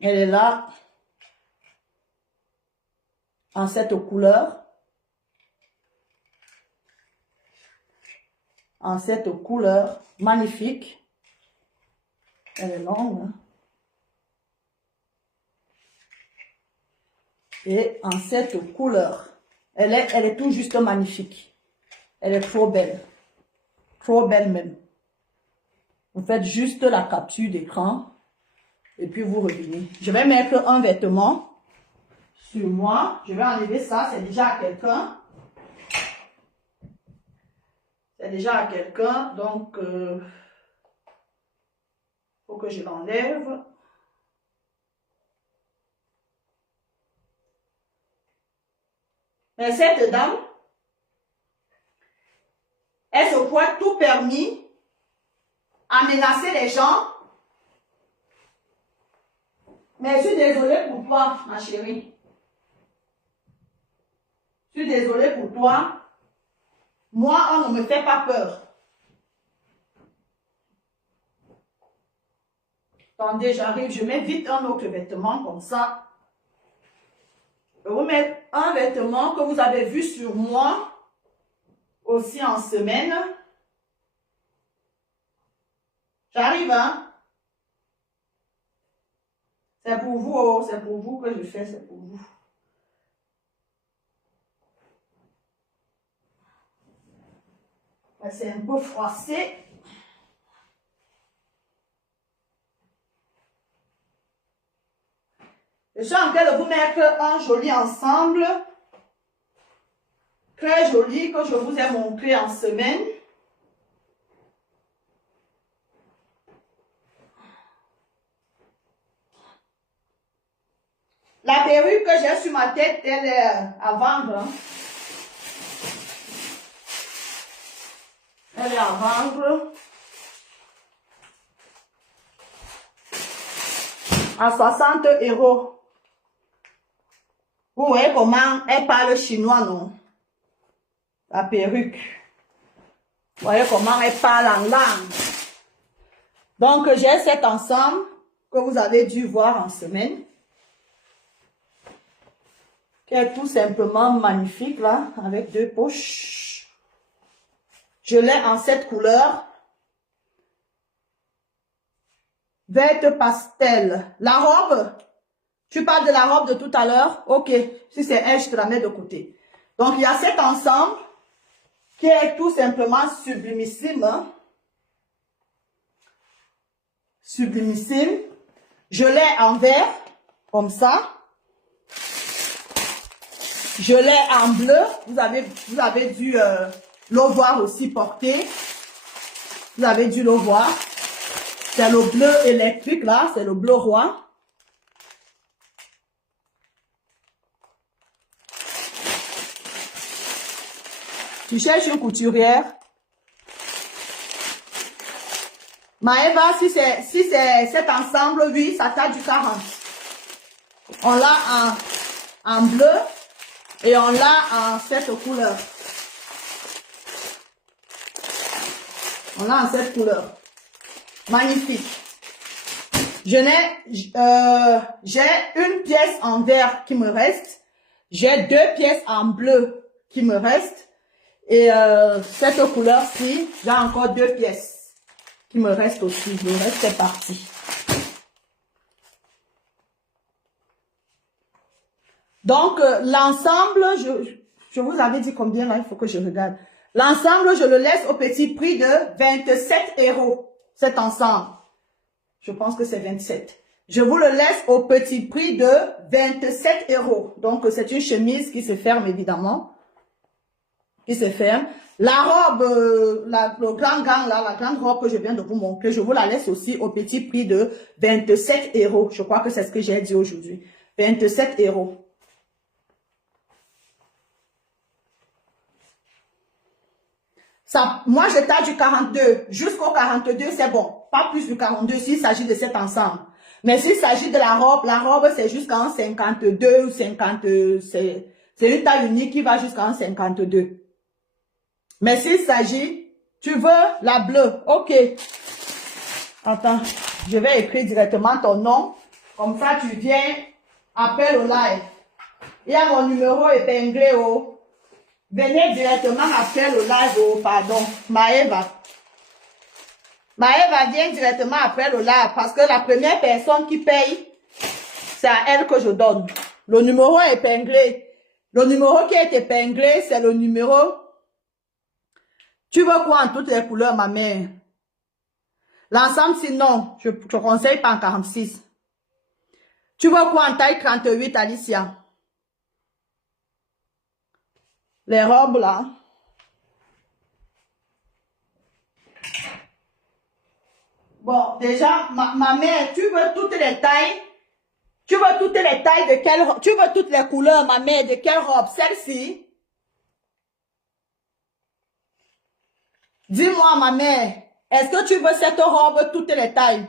Elle est là. En cette couleur. En cette couleur magnifique. Elle est longue. Hein? Et en cette couleur. Elle est tout juste magnifique. Elle est trop belle. Trop belle même. Vous faites juste la capture d'écran. Et puis vous revenez. Je vais mettre un vêtement sur moi. Je vais enlever ça. C'est déjà à quelqu'un. C'est déjà à quelqu'un. Donc, faut que je l'enlève. Mais cette dame, elle se croit tout permis à menacer les gens. Mais je suis désolée pour toi, ma chérie. Je suis désolée pour toi. Moi, on ne me fait pas peur. Attendez, j'arrive. Je mets vite un autre vêtement comme ça. Je vais vous mettre un vêtement que vous avez vu sur moi. Aussi en semaine. J'arrive, hein? C'est pour vous, oh, c'est pour vous que je fais, c'est pour vous. C'est un peu froissé. Je suis en train de vous mettre un joli ensemble. Très joli que je vous ai montré en semaine. La perruque que j'ai sur ma tête, elle est à vendre. Hein. Elle est à vendre. À 60 €. Vous voyez comment elle parle chinois, non? La perruque. Vous voyez comment elle parle en langue. Donc, j'ai cet ensemble que vous avez dû voir en semaine. Qui est tout simplement magnifique, là, avec deux poches. Je l'ai en cette couleur. Verte pastel. La robe, tu parles de la robe de tout à l'heure? Ok, si c'est elle, je te la mets de côté. Donc, il y a cet ensemble qui est tout simplement sublimissime. Hein? Sublimissime. Je l'ai en vert, comme ça. Je l'ai en bleu. Vous avez dû le voir aussi porter. Vous avez dû le voir. C'est le bleu électrique là, c'est le bleu roi. Tu cherches une couturière. Maëva, si c'est cet ensemble, oui, ça t'a du 40. On l'a en bleu et on l'a en cette couleur. On l'a en cette couleur. Magnifique. J'ai une pièce en vert qui me reste. J'ai 2 pièces en bleu qui me restent. Et cette couleur-ci, j'ai encore 2 pièces qui me restent aussi. Le reste est parti. Donc, l'ensemble, je vous avais dit combien là, il faut que je regarde. L'ensemble, je le laisse au petit prix de 27 €. Cet ensemble. Je pense que c'est 27. Je vous le laisse au petit prix de 27 €. Donc, c'est une chemise qui se ferme évidemment. Qui se ferme. La robe, le grand gant là, la grande robe que je viens de vous montrer, je vous la laisse aussi au petit prix de 27 €. Je crois que c'est ce que j'ai dit aujourd'hui. 27 €. Ça, moi, je taille du 42. Jusqu'au 42, c'est bon. Pas plus du 42 s'il s'agit de cet ensemble. Mais s'il s'agit de la robe c'est jusqu'en 52 ou 50. C'est une taille unique qui va jusqu'en 52. Mais s'il s'agit, tu veux la bleue, ok. Attends, je vais écrire directement ton nom. Comme ça, tu viens, appelle au live. Il y a mon numéro épinglé au... Venez directement après le live, oh, pardon, Maëva. Maëva vient directement après le live parce que la première personne qui paye, c'est à elle que je donne. Le numéro est épinglé. Le numéro qui est épinglé, c'est le numéro... Tu veux quoi en toutes les couleurs, ma mère? L'ensemble, sinon, je te conseille pas en 46. Tu veux quoi en taille 38, Alicia? Les robes, là. Bon, déjà, ma mère, tu veux toutes les tailles? Tu veux toutes les tailles de quelle robe? Tu veux toutes les couleurs, ma mère, de quelle robe? Celle-ci? Dis-moi, ma mère, est-ce que tu veux cette robe toutes les tailles?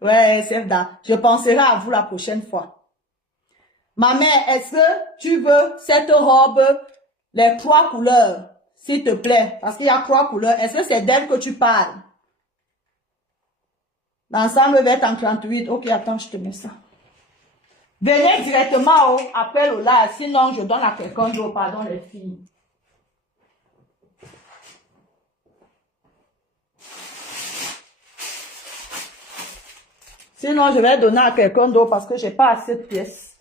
Ouais, c'est vrai. Je penserai à vous la prochaine fois. Ma mère, est-ce que tu veux cette robe, les 3 couleurs, s'il te plaît? Parce qu'il y a 3 couleurs. Est-ce que c'est d'elle que tu parles? L'ensemble va être en 38. Ok, attends, je te mets ça. Venez directement au appel au live. Sinon, je donne à quelqu'un d'autre. Pardon, les filles. Sinon, je vais donner à quelqu'un d'autre parce que j'ai pas assez de pièces.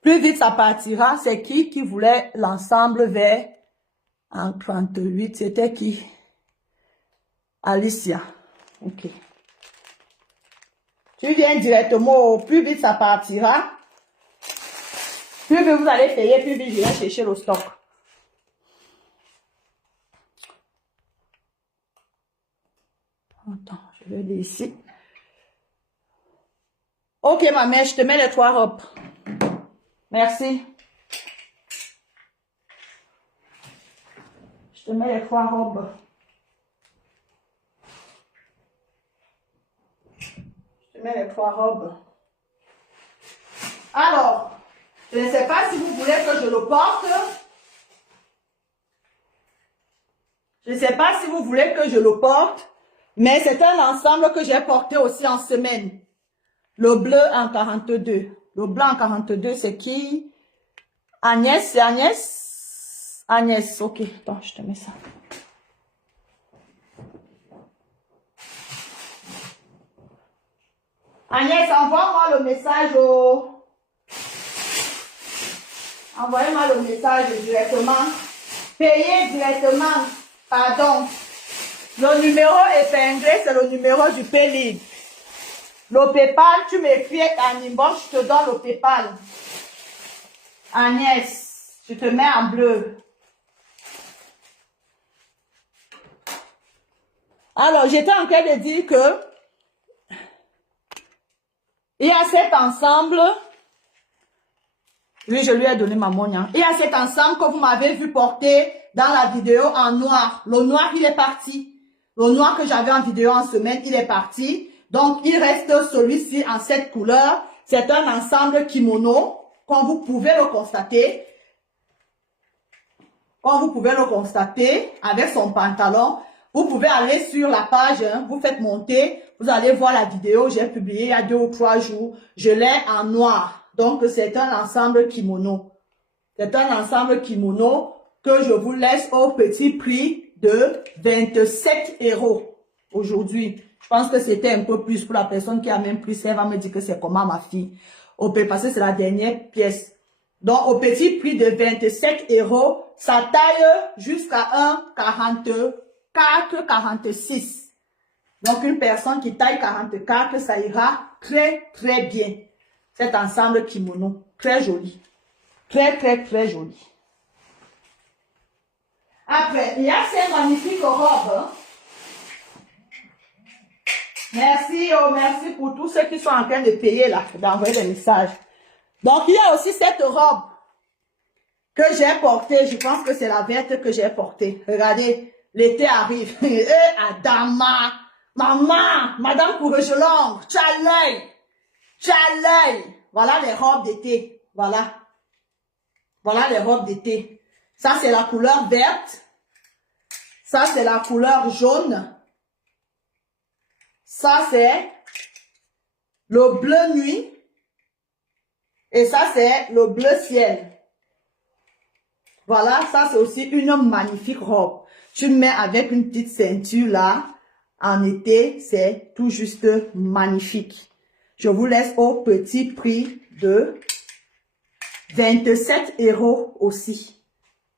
Plus vite ça partira. C'est qui voulait l'ensemble vers en 38? C'était qui? Alicia. Ok. Tu viens directement, plus vite ça partira. Plus vite vous allez payer, plus vite je vais chercher le stock. Attends, je vais aller ici. Ok, ma mère, je te mets les 3 robes. Merci. Je te mets les 3 robes. Je te mets les 3 robes. Alors, je ne sais pas si vous voulez que je le porte. Je ne sais pas si vous voulez que je le porte. Mais c'est un ensemble que j'ai porté aussi en semaine. Le bleu en 42. Le blanc en 42, c'est qui? Agnès, c'est Agnès? Agnès, ok. Attends, je te mets ça. Agnès, envoie-moi le message au... Envoyez-moi le message directement. Payez directement. Pardon. Le numéro épinglé, c'est le numéro du Paylibre. Le PayPal, tu m'écris en inbox, je te donne le PayPal. Agnès, je te mets en bleu. Alors, j'étais en train de dire que il y a cet ensemble. Oui, je lui ai donné ma monia. Il y a cet ensemble que vous m'avez vu porter dans la vidéo en noir. Le noir, il est parti. Le noir que j'avais en vidéo en semaine, il est parti. Donc, il reste celui-ci en cette couleur. C'est un ensemble kimono, comme vous pouvez le constater. Comme vous pouvez le constater, avec son pantalon. Vous pouvez aller sur la page, hein, vous faites monter, vous allez voir la vidéo, j'ai publié il y a 2 ou 3 jours. Je l'ai en noir. Donc, c'est un ensemble kimono. C'est un ensemble kimono que je vous laisse au petit prix de 27 € aujourd'hui. Je pense que c'était un peu plus pour la personne qui a même pris ça. Elle va me dire que c'est comment ma fille. Au parce que c'est la dernière pièce. Donc, au petit prix de 27 €, ça taille jusqu'à 1,44-46. Donc, une personne qui taille 44, ça ira très, très bien. Cet ensemble kimono, très joli. Très, très, très joli. Après, il y a ces magnifiques robes. Hein. Merci, oh, merci pour tous ceux qui sont en train de payer là, d'envoyer des messages. Donc, il y a aussi cette robe que j'ai portée. Je pense que c'est la verte que j'ai portée. Regardez, l'été arrive. Eh, Adama, maman, madame Courgelong, tu as l'œil. Tu as l'œil. Voilà les robes d'été. Voilà. Voilà les robes d'été. Ça, c'est la couleur verte. Ça, c'est la couleur jaune. Ça, c'est le bleu nuit. Et ça, c'est le bleu ciel. Voilà, ça, c'est aussi une magnifique robe. Tu le mets avec une petite ceinture là. En été, c'est tout juste magnifique. Je vous laisse au petit prix de 27 € aussi.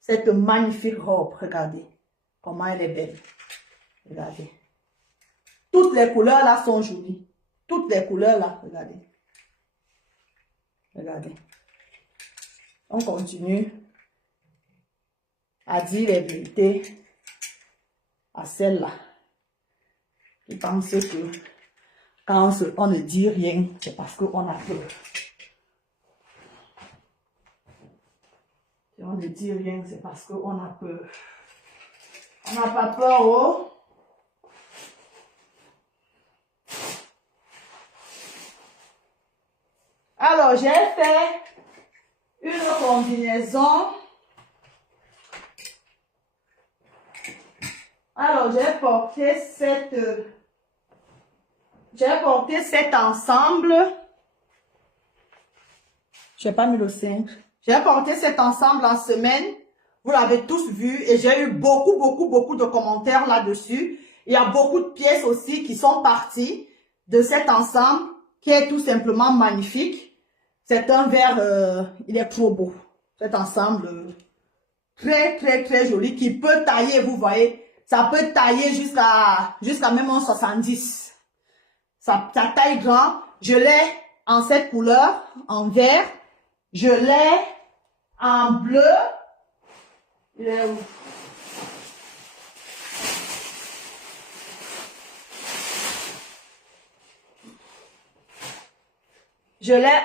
Cette magnifique robe, regardez comment elle est belle. Regardez. Toutes les couleurs là sont jolies. Toutes les couleurs là, regardez. Regardez. On continue à dire les vérités à celle-là. Je pense que quand on ne dit rien, c'est parce qu'on a peur. Si on ne dit rien, c'est parce qu'on a peur. On n'a pas peur, oh. Alors, j'ai fait une combinaison. Alors, j'ai porté cet ensemble. Je n'ai pas mis le 5. J'ai porté cet ensemble en semaine. Vous l'avez tous vu et j'ai eu beaucoup de commentaires là-dessus. Il y a beaucoup de pièces aussi qui sont parties de cet ensemble qui est tout simplement magnifique. C'est un vert, il est trop beau. Cet ensemble très joli qui peut tailler, vous voyez. Ça peut tailler jusqu'à même en 70. Ça taille grand. Je l'ai en cette couleur, en vert. Je l'ai en bleu. Il est où? Je l'ai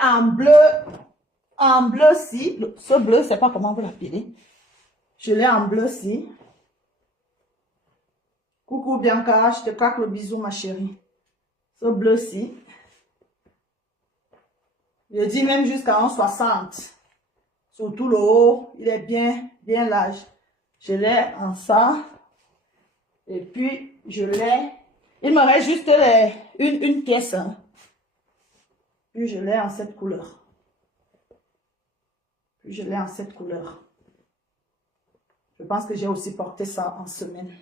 en bleu-ci. Ce bleu, je ne sais pas comment vous l'appelez. Je l'ai en bleu-ci. Coucou Bianca, je te claque le bisou ma chérie. Ce bleu-ci. Je dis même jusqu'à 1,60. Surtout le haut, il est bien large. Je l'ai en ça. Et puis, je l'ai. Il me reste juste une pièce. Hein. Puis, je l'ai en cette couleur. Puis, je l'ai en cette couleur. Je pense que j'ai aussi porté ça en semaine.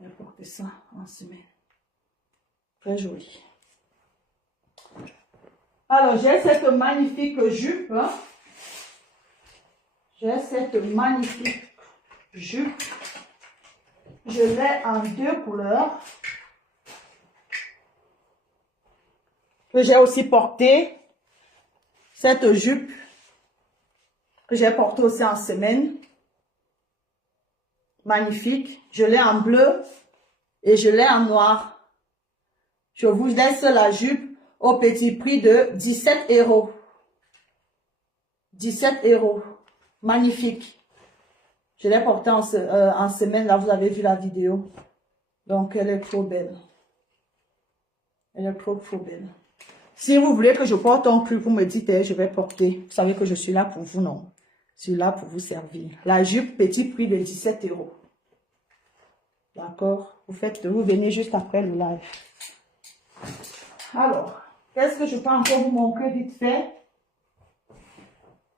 J'ai porté ça en semaine. Très joli. Alors, j'ai cette magnifique jupe. Hein. J'ai cette magnifique jupe. Je l'ai en 2 couleurs. Que j'ai aussi porté. Cette jupe que j'ai portée aussi en semaine. Magnifique. Je l'ai en bleu et je l'ai en noir. Je vous laisse la jupe au petit prix de 17 €. 17 €. Magnifique. Je l'ai portée en semaine. Là, vous avez vu la vidéo. Donc, elle est trop belle. Elle est trop belle. Si vous voulez que je porte un plus, vous me dites, je vais porter. Vous savez que je suis là pour vous, non? Je suis là pour vous servir. La jupe, petit prix de 17 €. D'accord? Vous venez juste après le live. Alors, qu'est-ce que je peux encore vous montrer vite fait?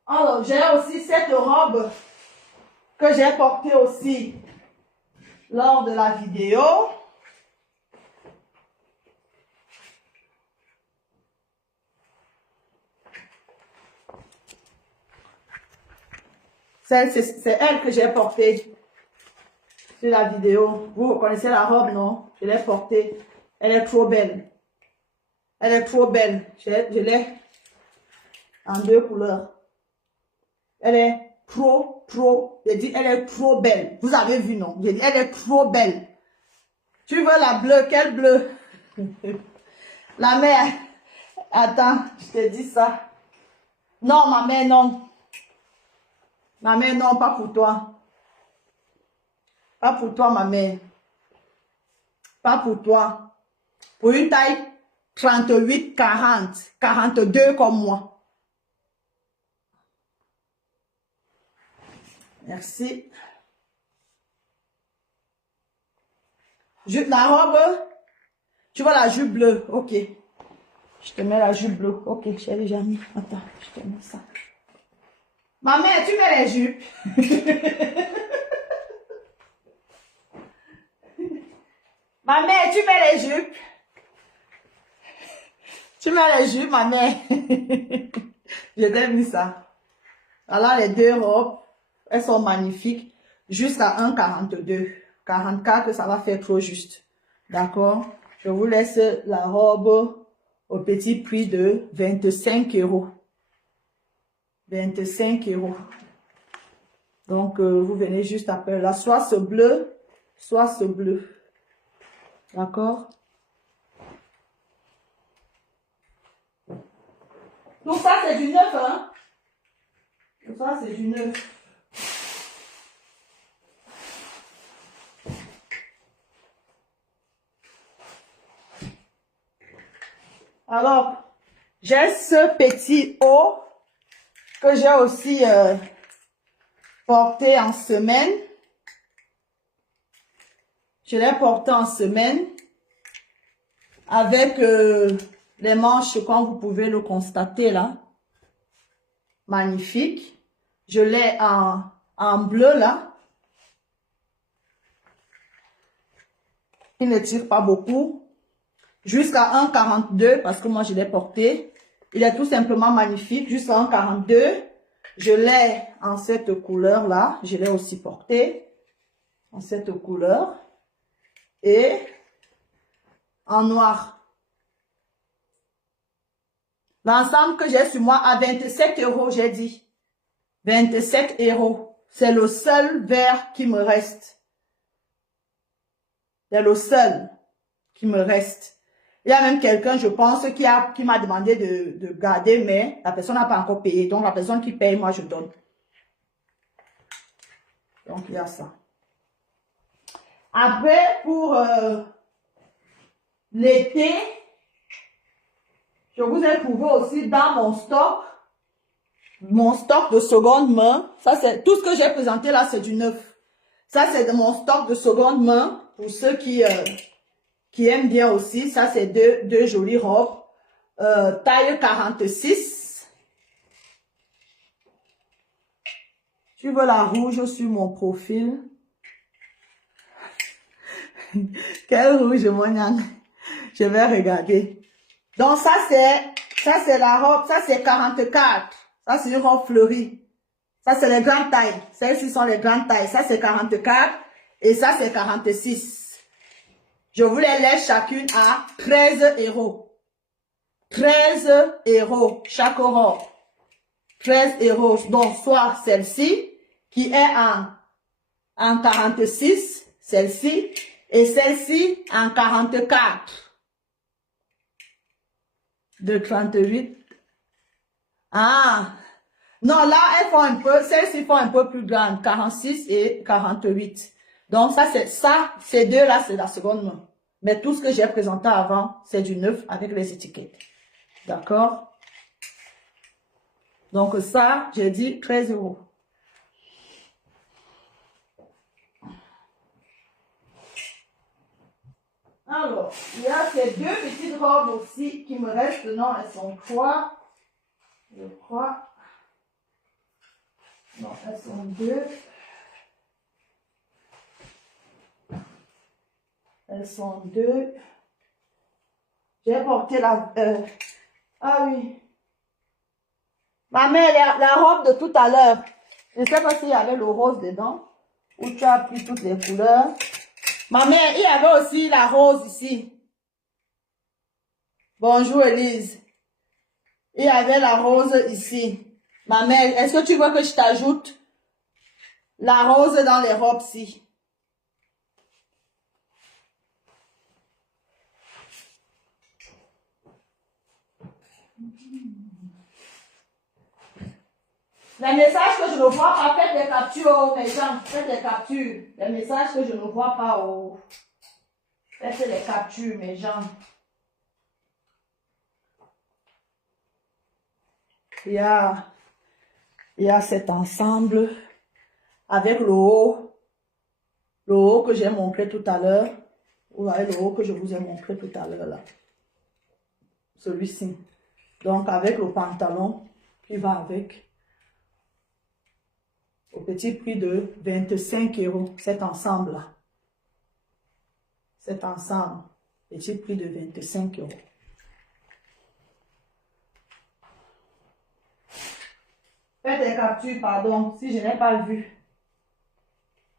Alors, j'ai aussi cette robe que j'ai portée aussi lors de la vidéo. C'est elle que j'ai portée sur la vidéo. Vous reconnaissez la robe, non? Je l'ai portée. Elle est trop belle. Elle est trop belle. Je l'ai en 2 couleurs. Elle est j'ai dit, elle est trop belle. Vous avez vu, non? J'ai dit, elle est trop belle. Tu veux la bleue? Quelle bleue? La mère. Attends, je te dis ça. Non, ma mère, non. Ma mère, non, pas pour toi. Pas pour toi, ma mère. Pas pour toi. Pour une taille 38, 40, 42 comme moi. Merci. La robe, tu vois la jupe bleue. Ok. Je te mets la jupe bleue. Ok, j'ai déjà mis. Attends, je te mets ça. Ma mère, tu mets les jupes. Ma mère, tu mets les jupes. Tu mets les jupes, ma mère. Je t'ai mis ça. Alors, les 2 robes, elles sont magnifiques. Jusqu'à 1,42. 44, ça va faire trop juste. D'accord? Je vous laisse la robe au petit prix de 25 €. 25 €. Donc, vous venez juste après là. Soit ce bleu, soit ce bleu. D'accord? Tout ça, c'est du neuf, hein? Tout ça, c'est du neuf. Alors, j'ai ce petit haut que j'ai aussi porté en semaine. Je l'ai porté en semaine avec les manches, comme vous pouvez le constater là. Magnifique. Je l'ai en bleu là. Il ne tire pas beaucoup. Jusqu'à 1,42 parce que moi je l'ai porté. Il est tout simplement magnifique. Jusqu'à 1,42. Je l'ai en cette couleur là. Je l'ai aussi porté en cette couleur. Et en noir. L'ensemble que j'ai sur moi à 27 €, j'ai dit. 27 €. C'est le seul vert qui me reste. C'est le seul qui me reste. Il y a même quelqu'un, je pense, qui m'a demandé de garder, mais la personne n'a pas encore payé. Donc, la personne qui paye, moi, je donne. Donc, il y a ça. Après, pour l'été, je vous ai trouvé aussi dans mon stock de seconde main. Ça, c'est tout ce que j'ai présenté là, c'est du neuf. Ça, c'est de mon stock de seconde main. Pour ceux qui aiment bien aussi. Ça, c'est deux jolies robes. Taille 46. Tu veux la rouge sur mon profil? Quelle rouge, mon yang? Je vais regarder. Donc, ça, c'est Ça, c'est la robe. Ça, c'est 44. Ça, c'est une robe fleurie. Ça, c'est les grandes tailles. Celles-ci sont les grandes tailles. Ça, c'est 44. Et ça, c'est 46. Je vous les laisse chacune à 13 €. 13 € chaque robe. 13 €. Donc, soit celle-ci, qui est en 46, celle-ci, et celle-ci en 44. De 38. Ah! Non, là, elles font un peu, celles-ci font un peu plus grandes, 46 et 48. Donc, ces deux-là, c'est la seconde main. Mais tout ce que j'ai présenté avant, c'est du neuf avec les étiquettes. D'accord? Donc, ça, j'ai dit 13 €. Alors, il y a ces deux petites robes aussi qui me restent. Non, elles sont trois. Je crois. Non, elles sont deux. Elles sont deux. J'ai porté la... ah oui. Ma mère, la robe de tout à l'heure. Je ne sais pas s'il y avait le rose dedans. Ou tu as pris toutes les couleurs. Ma mère, il y avait aussi la rose ici. Bonjour Elise. Il y avait la rose ici. Ma mère, est-ce que tu veux que je t'ajoute la rose dans les robes-ci? Les messages que je ne vois pas, faites des captures, mes gens. Faites des captures. Les messages que je ne vois pas, faites des captures, mes gens. Il y a cet ensemble avec le haut que j'ai montré tout à l'heure. Vous voyez le haut que je vous ai montré tout à l'heure là. Celui-ci. Donc avec le pantalon qui va avec. Au petit prix de 25 €, cet ensemble-là. Cet ensemble, petit prix de 25 €. Faites des captures, pardon, si je n'ai pas vu.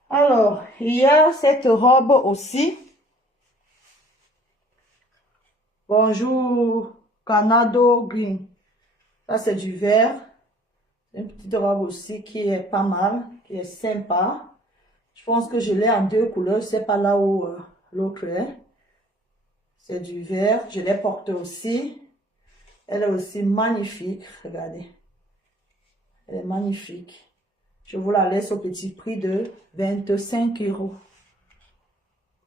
Alors, il y a cette robe aussi. Bonjour, Canado Green. Ça, c'est du vert. Une petite robe aussi qui est pas mal, qui est sympa. Je pense que je l'ai en deux couleurs. C'est pas là où l'autre est. C'est du vert. Je l'ai portée aussi. Elle est aussi magnifique. Regardez. Elle est magnifique. Je vous la laisse au petit prix de 25 €.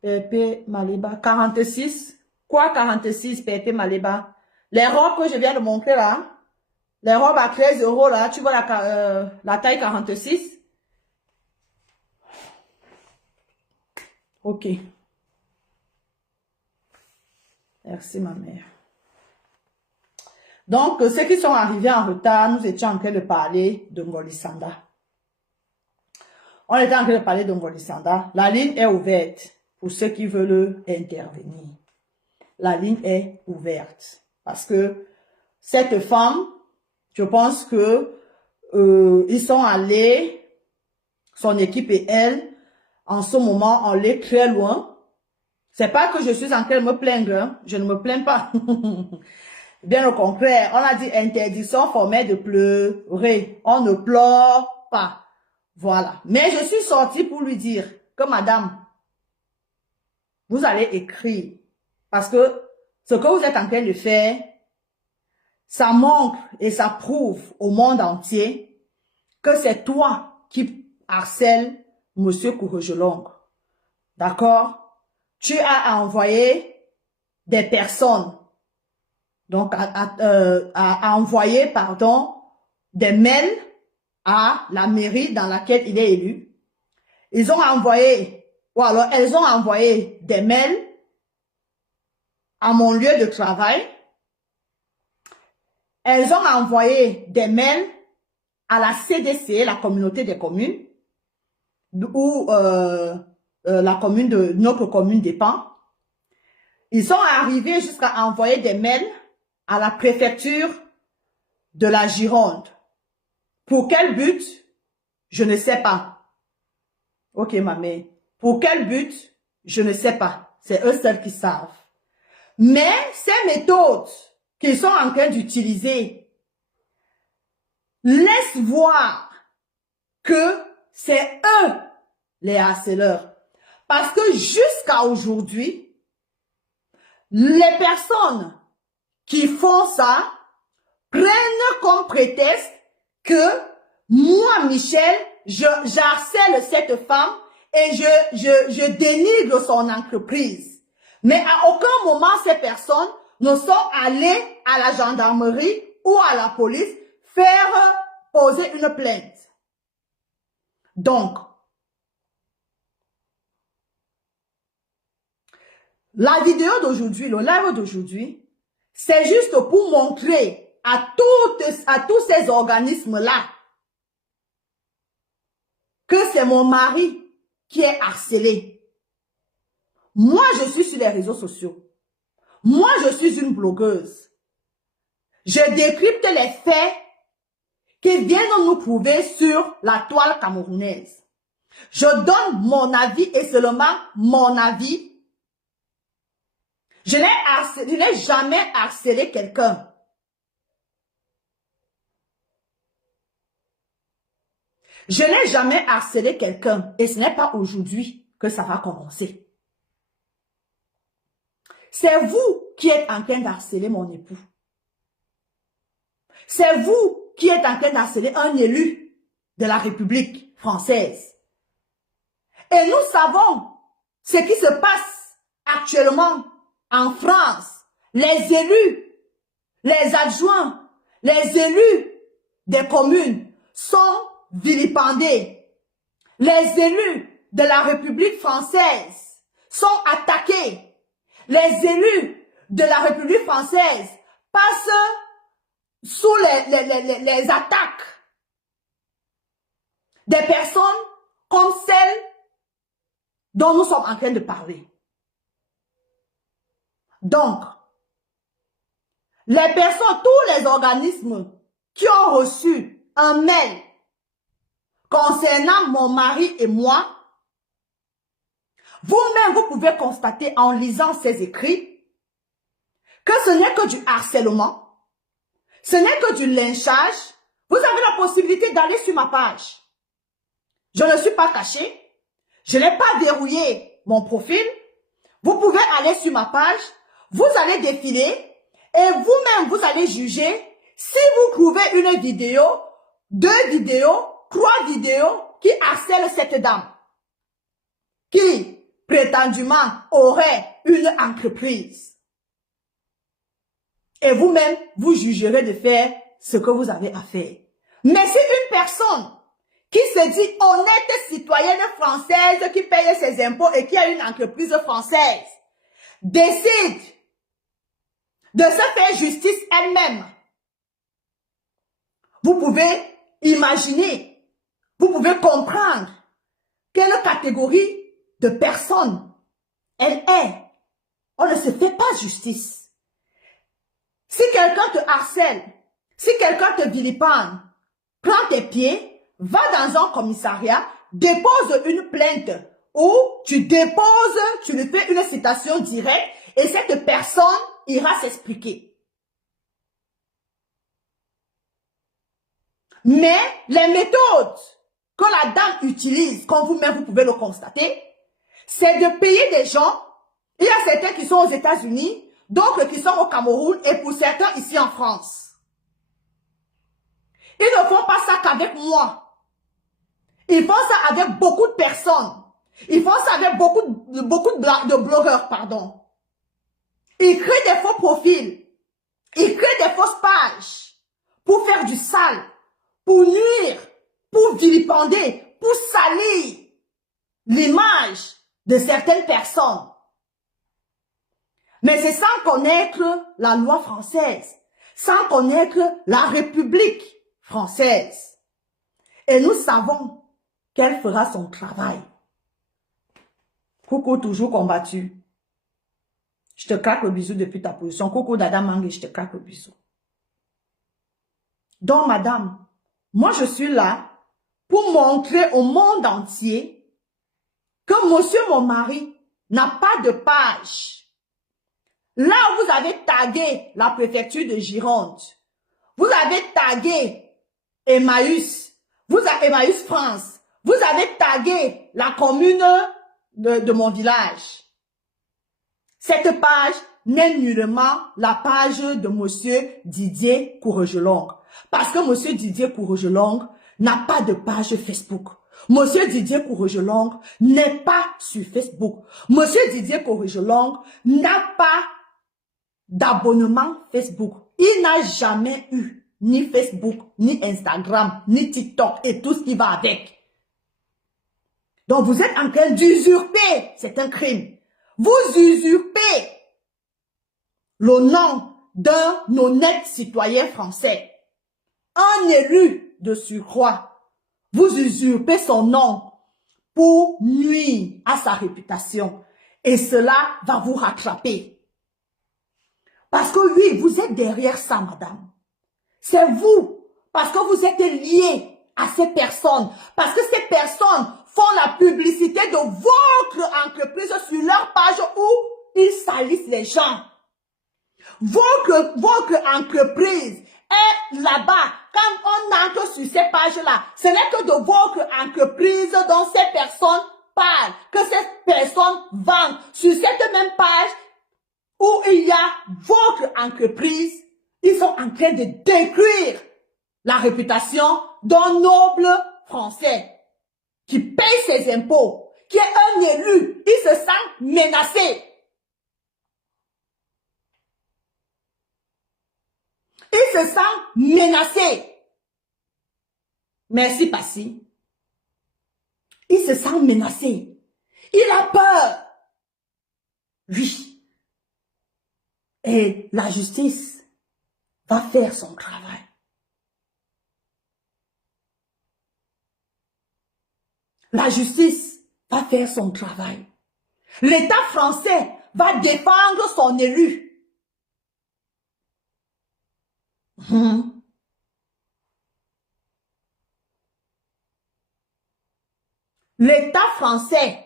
Pepe Maliba. 46. Quoi 46 Pepe Maliba? Les robes que je viens de montrer là. Les robes à 13 € là. Tu vois la taille 46. Ok. Merci ma mère. Donc, ceux qui sont arrivés en retard, nous étions en train de parler de Ngolisanda. On était en train de parler de Ngolisanda. La ligne est ouverte pour ceux qui veulent intervenir. La ligne est ouverte. Parce que cette femme, je pense que ils sont allés, son équipe et elle, en ce moment, on est très loin. C'est pas que je suis en train de me plaindre, hein. Je ne me plains pas. Bien au contraire, on a dit interdiction formelle de pleurer. On ne pleure pas. Voilà. Mais je suis sortie pour lui dire que madame, vous allez écrire. Parce que ce que vous êtes en train de faire, ça montre et ça prouve au monde entier que c'est toi qui harcèles Monsieur Kouroujelong. D'accord? Tu as envoyé des personnes, donc à envoyer, pardon, des mails à la mairie dans laquelle il est élu. Ils ont envoyé, ou alors elles ont envoyé des mails à mon lieu de travail. Elles ont envoyé des mails à la CDC, la communauté des communes, où la commune de notre commune dépend. Ils sont arrivés jusqu'à envoyer des mails à la préfecture de la Gironde. Pour quel but? Je ne sais pas. Ok, ma mère. Pour quel but? Je ne sais pas. C'est eux seuls qui savent. Mais ces méthodes qu'ils sont en train d'utiliser laissent voir que c'est eux les harceleurs. Parce que jusqu'à aujourd'hui, les personnes qui font ça prennent comme prétexte que moi, Michel, j'harcèle cette femme et je dénigre son entreprise. Mais à aucun moment, ces personnes ne sont allées à la gendarmerie ou à la police faire poser une plainte. Donc, la vidéo d'aujourd'hui, le live d'aujourd'hui, c'est juste pour montrer à tous ces organismes-là que c'est mon mari qui est harcelé. Moi, je suis sur les réseaux sociaux. Moi, je suis une blogueuse. Je décrypte les faits qui viennent nous prouver sur la toile camerounaise. Je donne mon avis et seulement mon avis. Je n'ai jamais harcelé quelqu'un. Je n'ai jamais harcelé quelqu'un et ce n'est pas aujourd'hui que ça va commencer. C'est vous qui êtes en train d'harceler mon époux. C'est vous qui êtes en train d'harceler un élu de la République française. Et nous savons ce qui se passe actuellement en France. Les élus, les adjoints, les élus des communes sont vilipendés. Les élus de la République française sont attaqués. Les élus de la République française passent sous les attaques des personnes comme celles dont nous sommes en train de parler. Donc, les personnes, tous les organismes qui ont reçu un mail concernant mon mari et moi, vous-même, vous pouvez constater en lisant ces écrits que ce n'est que du harcèlement, ce n'est que du lynchage. Vous avez la possibilité d'aller sur ma page. Je ne suis pas cachée. Je n'ai pas verrouillé mon profil. Vous pouvez aller sur ma page. Vous allez défiler et vous-même, vous allez juger si vous trouvez une vidéo, 2 vidéos, 3 vidéos qui harcèlent cette dame, qui prétendument aurait une entreprise. Et vous-même, vous jugerez de faire ce que vous avez à faire. Mais si une personne qui se dit honnête citoyenne française, qui paye ses impôts et qui a une entreprise française, décide de se faire justice elle-même, vous pouvez imaginer, vous pouvez comprendre quelle catégorie de personne elle est. On ne se fait pas justice. Si quelqu'un te harcèle, si quelqu'un te vilipende, prends tes pieds, va dans un commissariat, dépose une plainte ou tu déposes, tu lui fais une citation directe et cette personne ira s'expliquer. Mais les méthodes que la dame utilise, comme vous-même vous pouvez le constater, c'est de payer des gens. Il y a certains qui sont aux États-Unis, d'autres qui sont au Cameroun et pour certains ici en France. Ils ne font pas ça qu'avec moi. Ils font ça avec beaucoup de personnes. Ils font ça avec beaucoup de blogueurs, pardon. Ils créent des faux profils. Ils créent des fausses pages pour faire du sale, pour nuire, pour vilipender, pour salir l'image de certaines personnes. Mais c'est sans connaître la loi française, sans connaître la République française. Et nous savons qu'elle fera son travail. Coucou toujours combattu. Je te claque le bisou depuis ta position. Coco Dada Mangue, je te claque le bisou. Donc, madame, moi, je suis là pour montrer au monde entier que monsieur, mon mari, n'a pas de page. Là où vous avez tagué la préfecture de Gironde, vous avez tagué Emmaüs, Emmaüs France, vous avez tagué la commune de mon village. Cette page n'est nullement la page de monsieur Didier Courregelong. Parce que monsieur Didier Courregelong n'a pas de page Facebook. Monsieur Didier Courregelong n'est pas sur Facebook. Monsieur Didier Courregelong n'a pas d'abonnement Facebook. Il n'a jamais eu ni Facebook, ni Instagram, ni TikTok et tout ce qui va avec. Donc vous êtes en train d'usurper, c'est un crime. Vous usurpez le nom d'un honnête citoyen français, un élu de surcroît. Vous usurpez son nom pour nuire à sa réputation. Et cela va vous rattraper. Parce que oui, vous êtes derrière ça, madame. C'est vous. Parce que vous êtes liés à ces personnes. Parce que ces personnes font la publicité de votre entreprise sur leur page où ils salissent les gens. Votre entreprise est là-bas. Quand on entre sur ces pages-là, ce n'est que de votre entreprise dont ces personnes parlent, que ces personnes vendent. Sur cette même page où il y a votre entreprise, ils sont en train de détruire la réputation d'un noble Français qui paye ses impôts, qui est un élu. Il se sent menacé. Il se sent menacé. Merci, Passy. Il se sent menacé. Il a peur. Oui. Et la justice va faire son travail. La justice va faire son travail. L'État français va défendre son élu. L'État français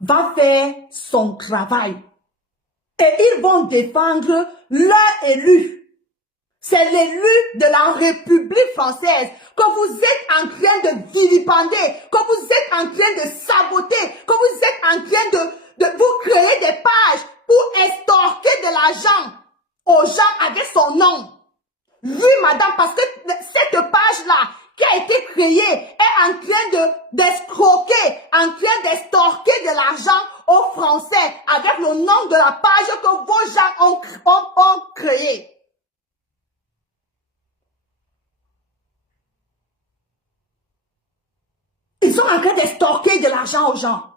va faire son travail. Et ils vont défendre leur élu. C'est l'élu de la République française que vous êtes en train de vilipender, que vous êtes en train de saboter, que vous êtes en train de vous créer des pages pour extorquer de l'argent aux gens avec son nom. Oui, madame, parce que cette page-là qui a été créée est en train d'escroquer, en train d'extorquer de l'argent aux Français avec le nom de la page que vos gens ont créée. Ils sont en train d'extorquer de l'argent aux gens.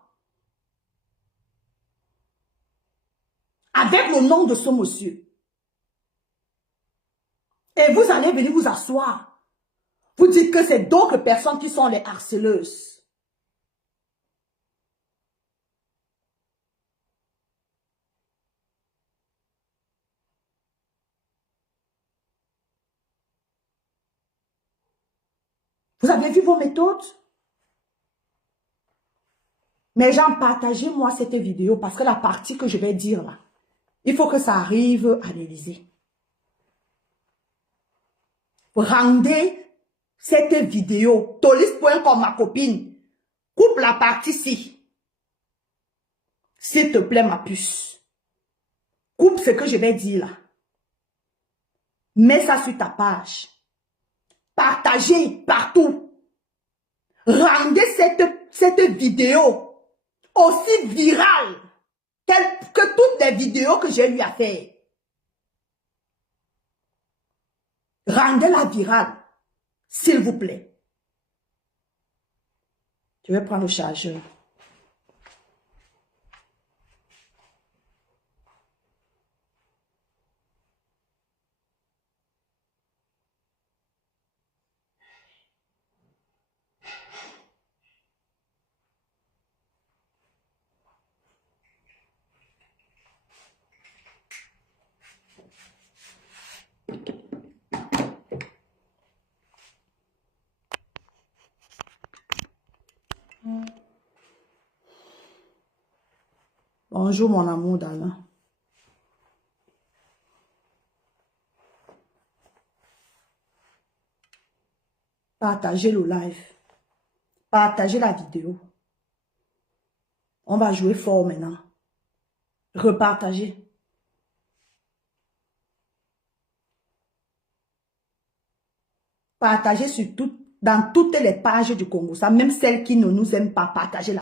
Avec le nom de ce monsieur. Et vous allez venir vous asseoir. Vous dites que c'est d'autres personnes qui sont les harceleuses. Vous avez vu vos méthodes? Mais gens, partagez-moi cette vidéo parce que la partie que je vais dire là, il faut que ça arrive à l'Élysée. Rendez cette vidéo, tolis.com, ma copine, coupe la partie-ci. S'il te plaît, ma puce. Coupe ce que je vais dire là. Mets ça sur ta page. Partagez partout. Rendez cette vidéo aussi virale que toutes les vidéos que j'ai eu à faire. Rendez-la virale, s'il vous plaît. Je vais prendre le chargeur. Bonjour mon amour d'Allah. Partagez le live. Partagez la vidéo. On va jouer fort maintenant. Repartagez. Partagez sur dans toutes les pages du Congo. Ça, même celles qui ne nous aiment pas, partagez-la.